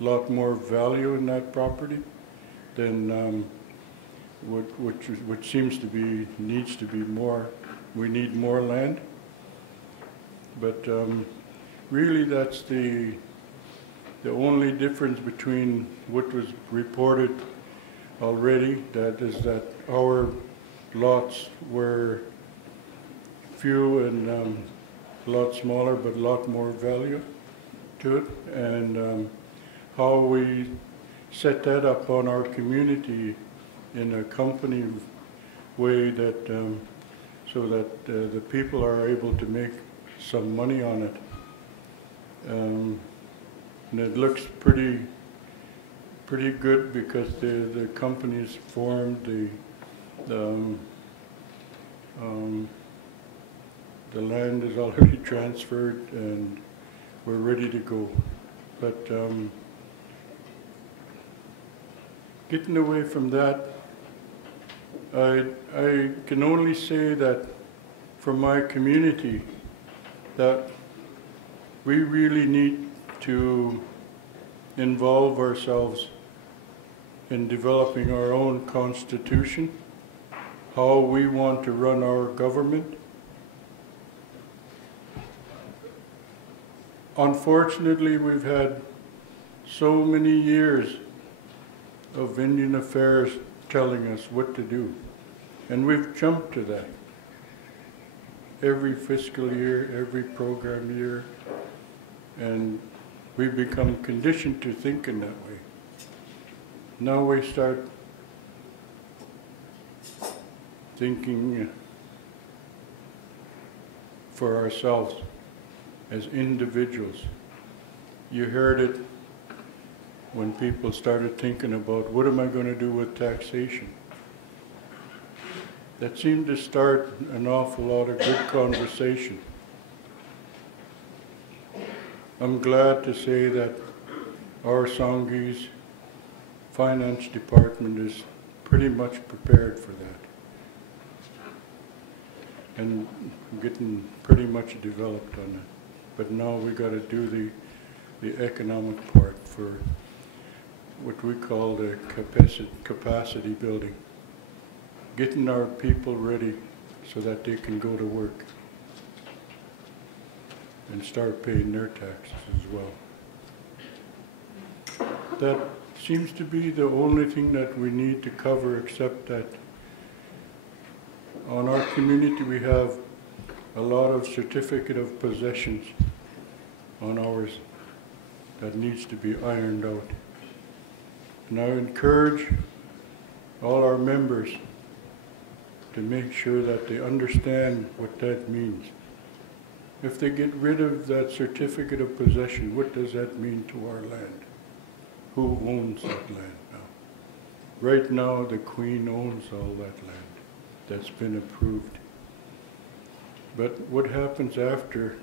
lot more value in that property than which seems to be, needs to be more. We need more land. But really that's the only difference between what was reported already, that is that our lots were few and a lot smaller but a lot more value to it, and how we set that up on our community in a company way that so that the people are able to make some money on it. And it looks pretty good because the company's formed, the land is already transferred and we're ready to go. But getting away from that, I can only say that for my community that we really need to involve ourselves in developing our own constitution, how we want to run our government. Unfortunately, we've had so many years of Indian Affairs telling us what to do, and we've jumped to that. Every fiscal year, every program year, and we become conditioned to thinking that way. Now we start thinking for ourselves as individuals. You heard it when people started thinking about what am I going to do with taxation. That seemed to start an awful lot of good conversation. I'm glad to say that our Sanghee's finance department is pretty much prepared for that and getting pretty much developed on it. But now we got to do the economic part for what we call the capacity building, getting our people ready so that they can go to work and start paying their taxes as well. That seems to be the only thing that we need to cover, except that on our community we have a lot of certificate of possessions on ours that needs to be ironed out. And I encourage all our members to make sure that they understand what that means. If they get rid of that certificate of possession, what does that mean to our land? Who owns that land now? Right now, the Queen owns all that land that's been approved. But what happens after,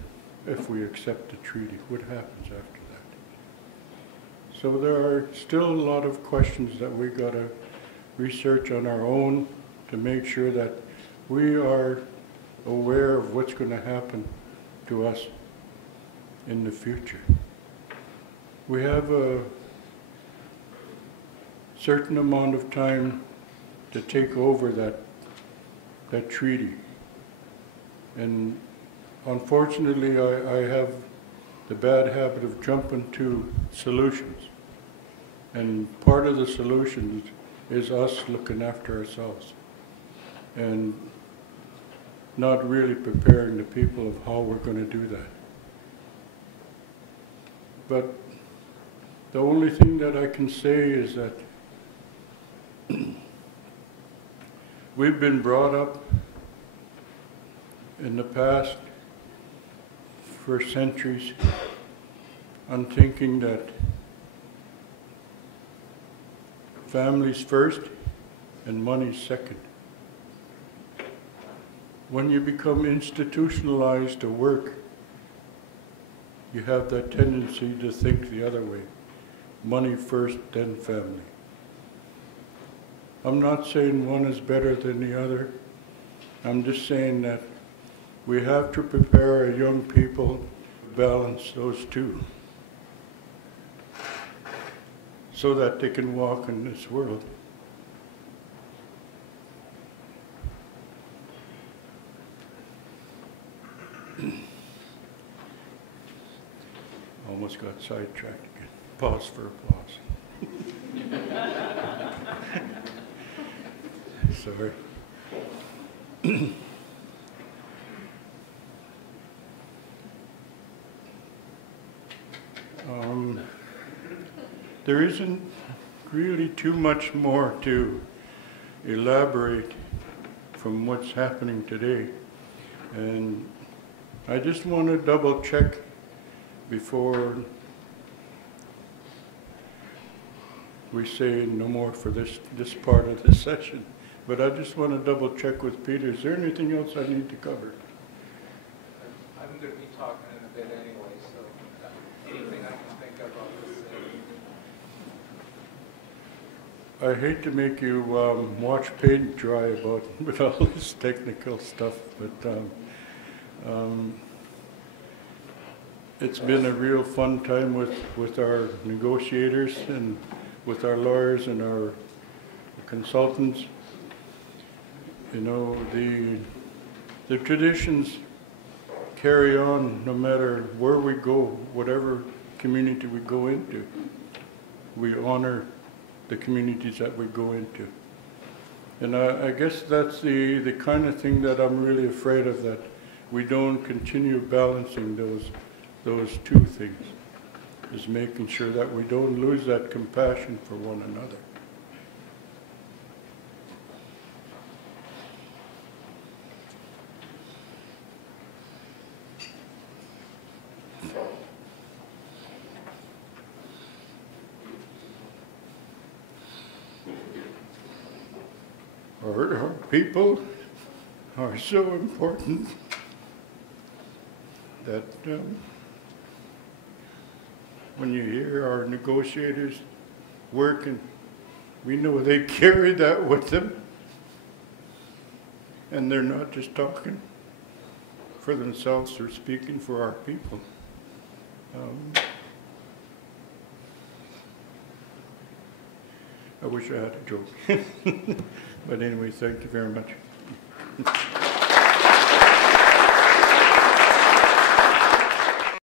if we accept the treaty? What happens after that? So there are still a lot of questions that we got to research on our own to make sure that we are aware of what's going to happen to us in the future. We have a certain amount of time to take over that treaty. And unfortunately, I have the bad habit of jumping to solutions. And part of the solution is us looking after ourselves and not really preparing the people of how we're going to do that. But the only thing that I can say is that we've been brought up in the past for centuries on thinking that family's first and money's second. When you become institutionalized to work, you have that tendency to think the other way. Money first, then family. I'm not saying one is better than the other. I'm just saying that we have to prepare our young people to balance those two so that they can walk in this world. Almost got sidetracked again. Pause for applause. Sorry. There isn't really too much more to elaborate from what's happening today. And I just want to double check before we say no more for this part of the session. But I just want to double check with Peter. Is there anything else I need to cover? I'm going to be talking in a bit anyway, so anything I can think of, I'll just say. I hate to make you watch paint dry with all this technical stuff, but it's been a real fun time with our negotiators and with our lawyers and our consultants. You know, the traditions carry on no matter where we go, whatever community we go into. We honor the communities that we go into. And I guess that's the kind of thing that I'm really afraid of, that we don't continue balancing those two things, is making sure that we don't lose that compassion for one another. Our people are so important that when you hear our negotiators working, we know they carry that with them, and they're not just talking for themselves, they're speaking for our people. I wish I had a joke. But anyway, thank you very much.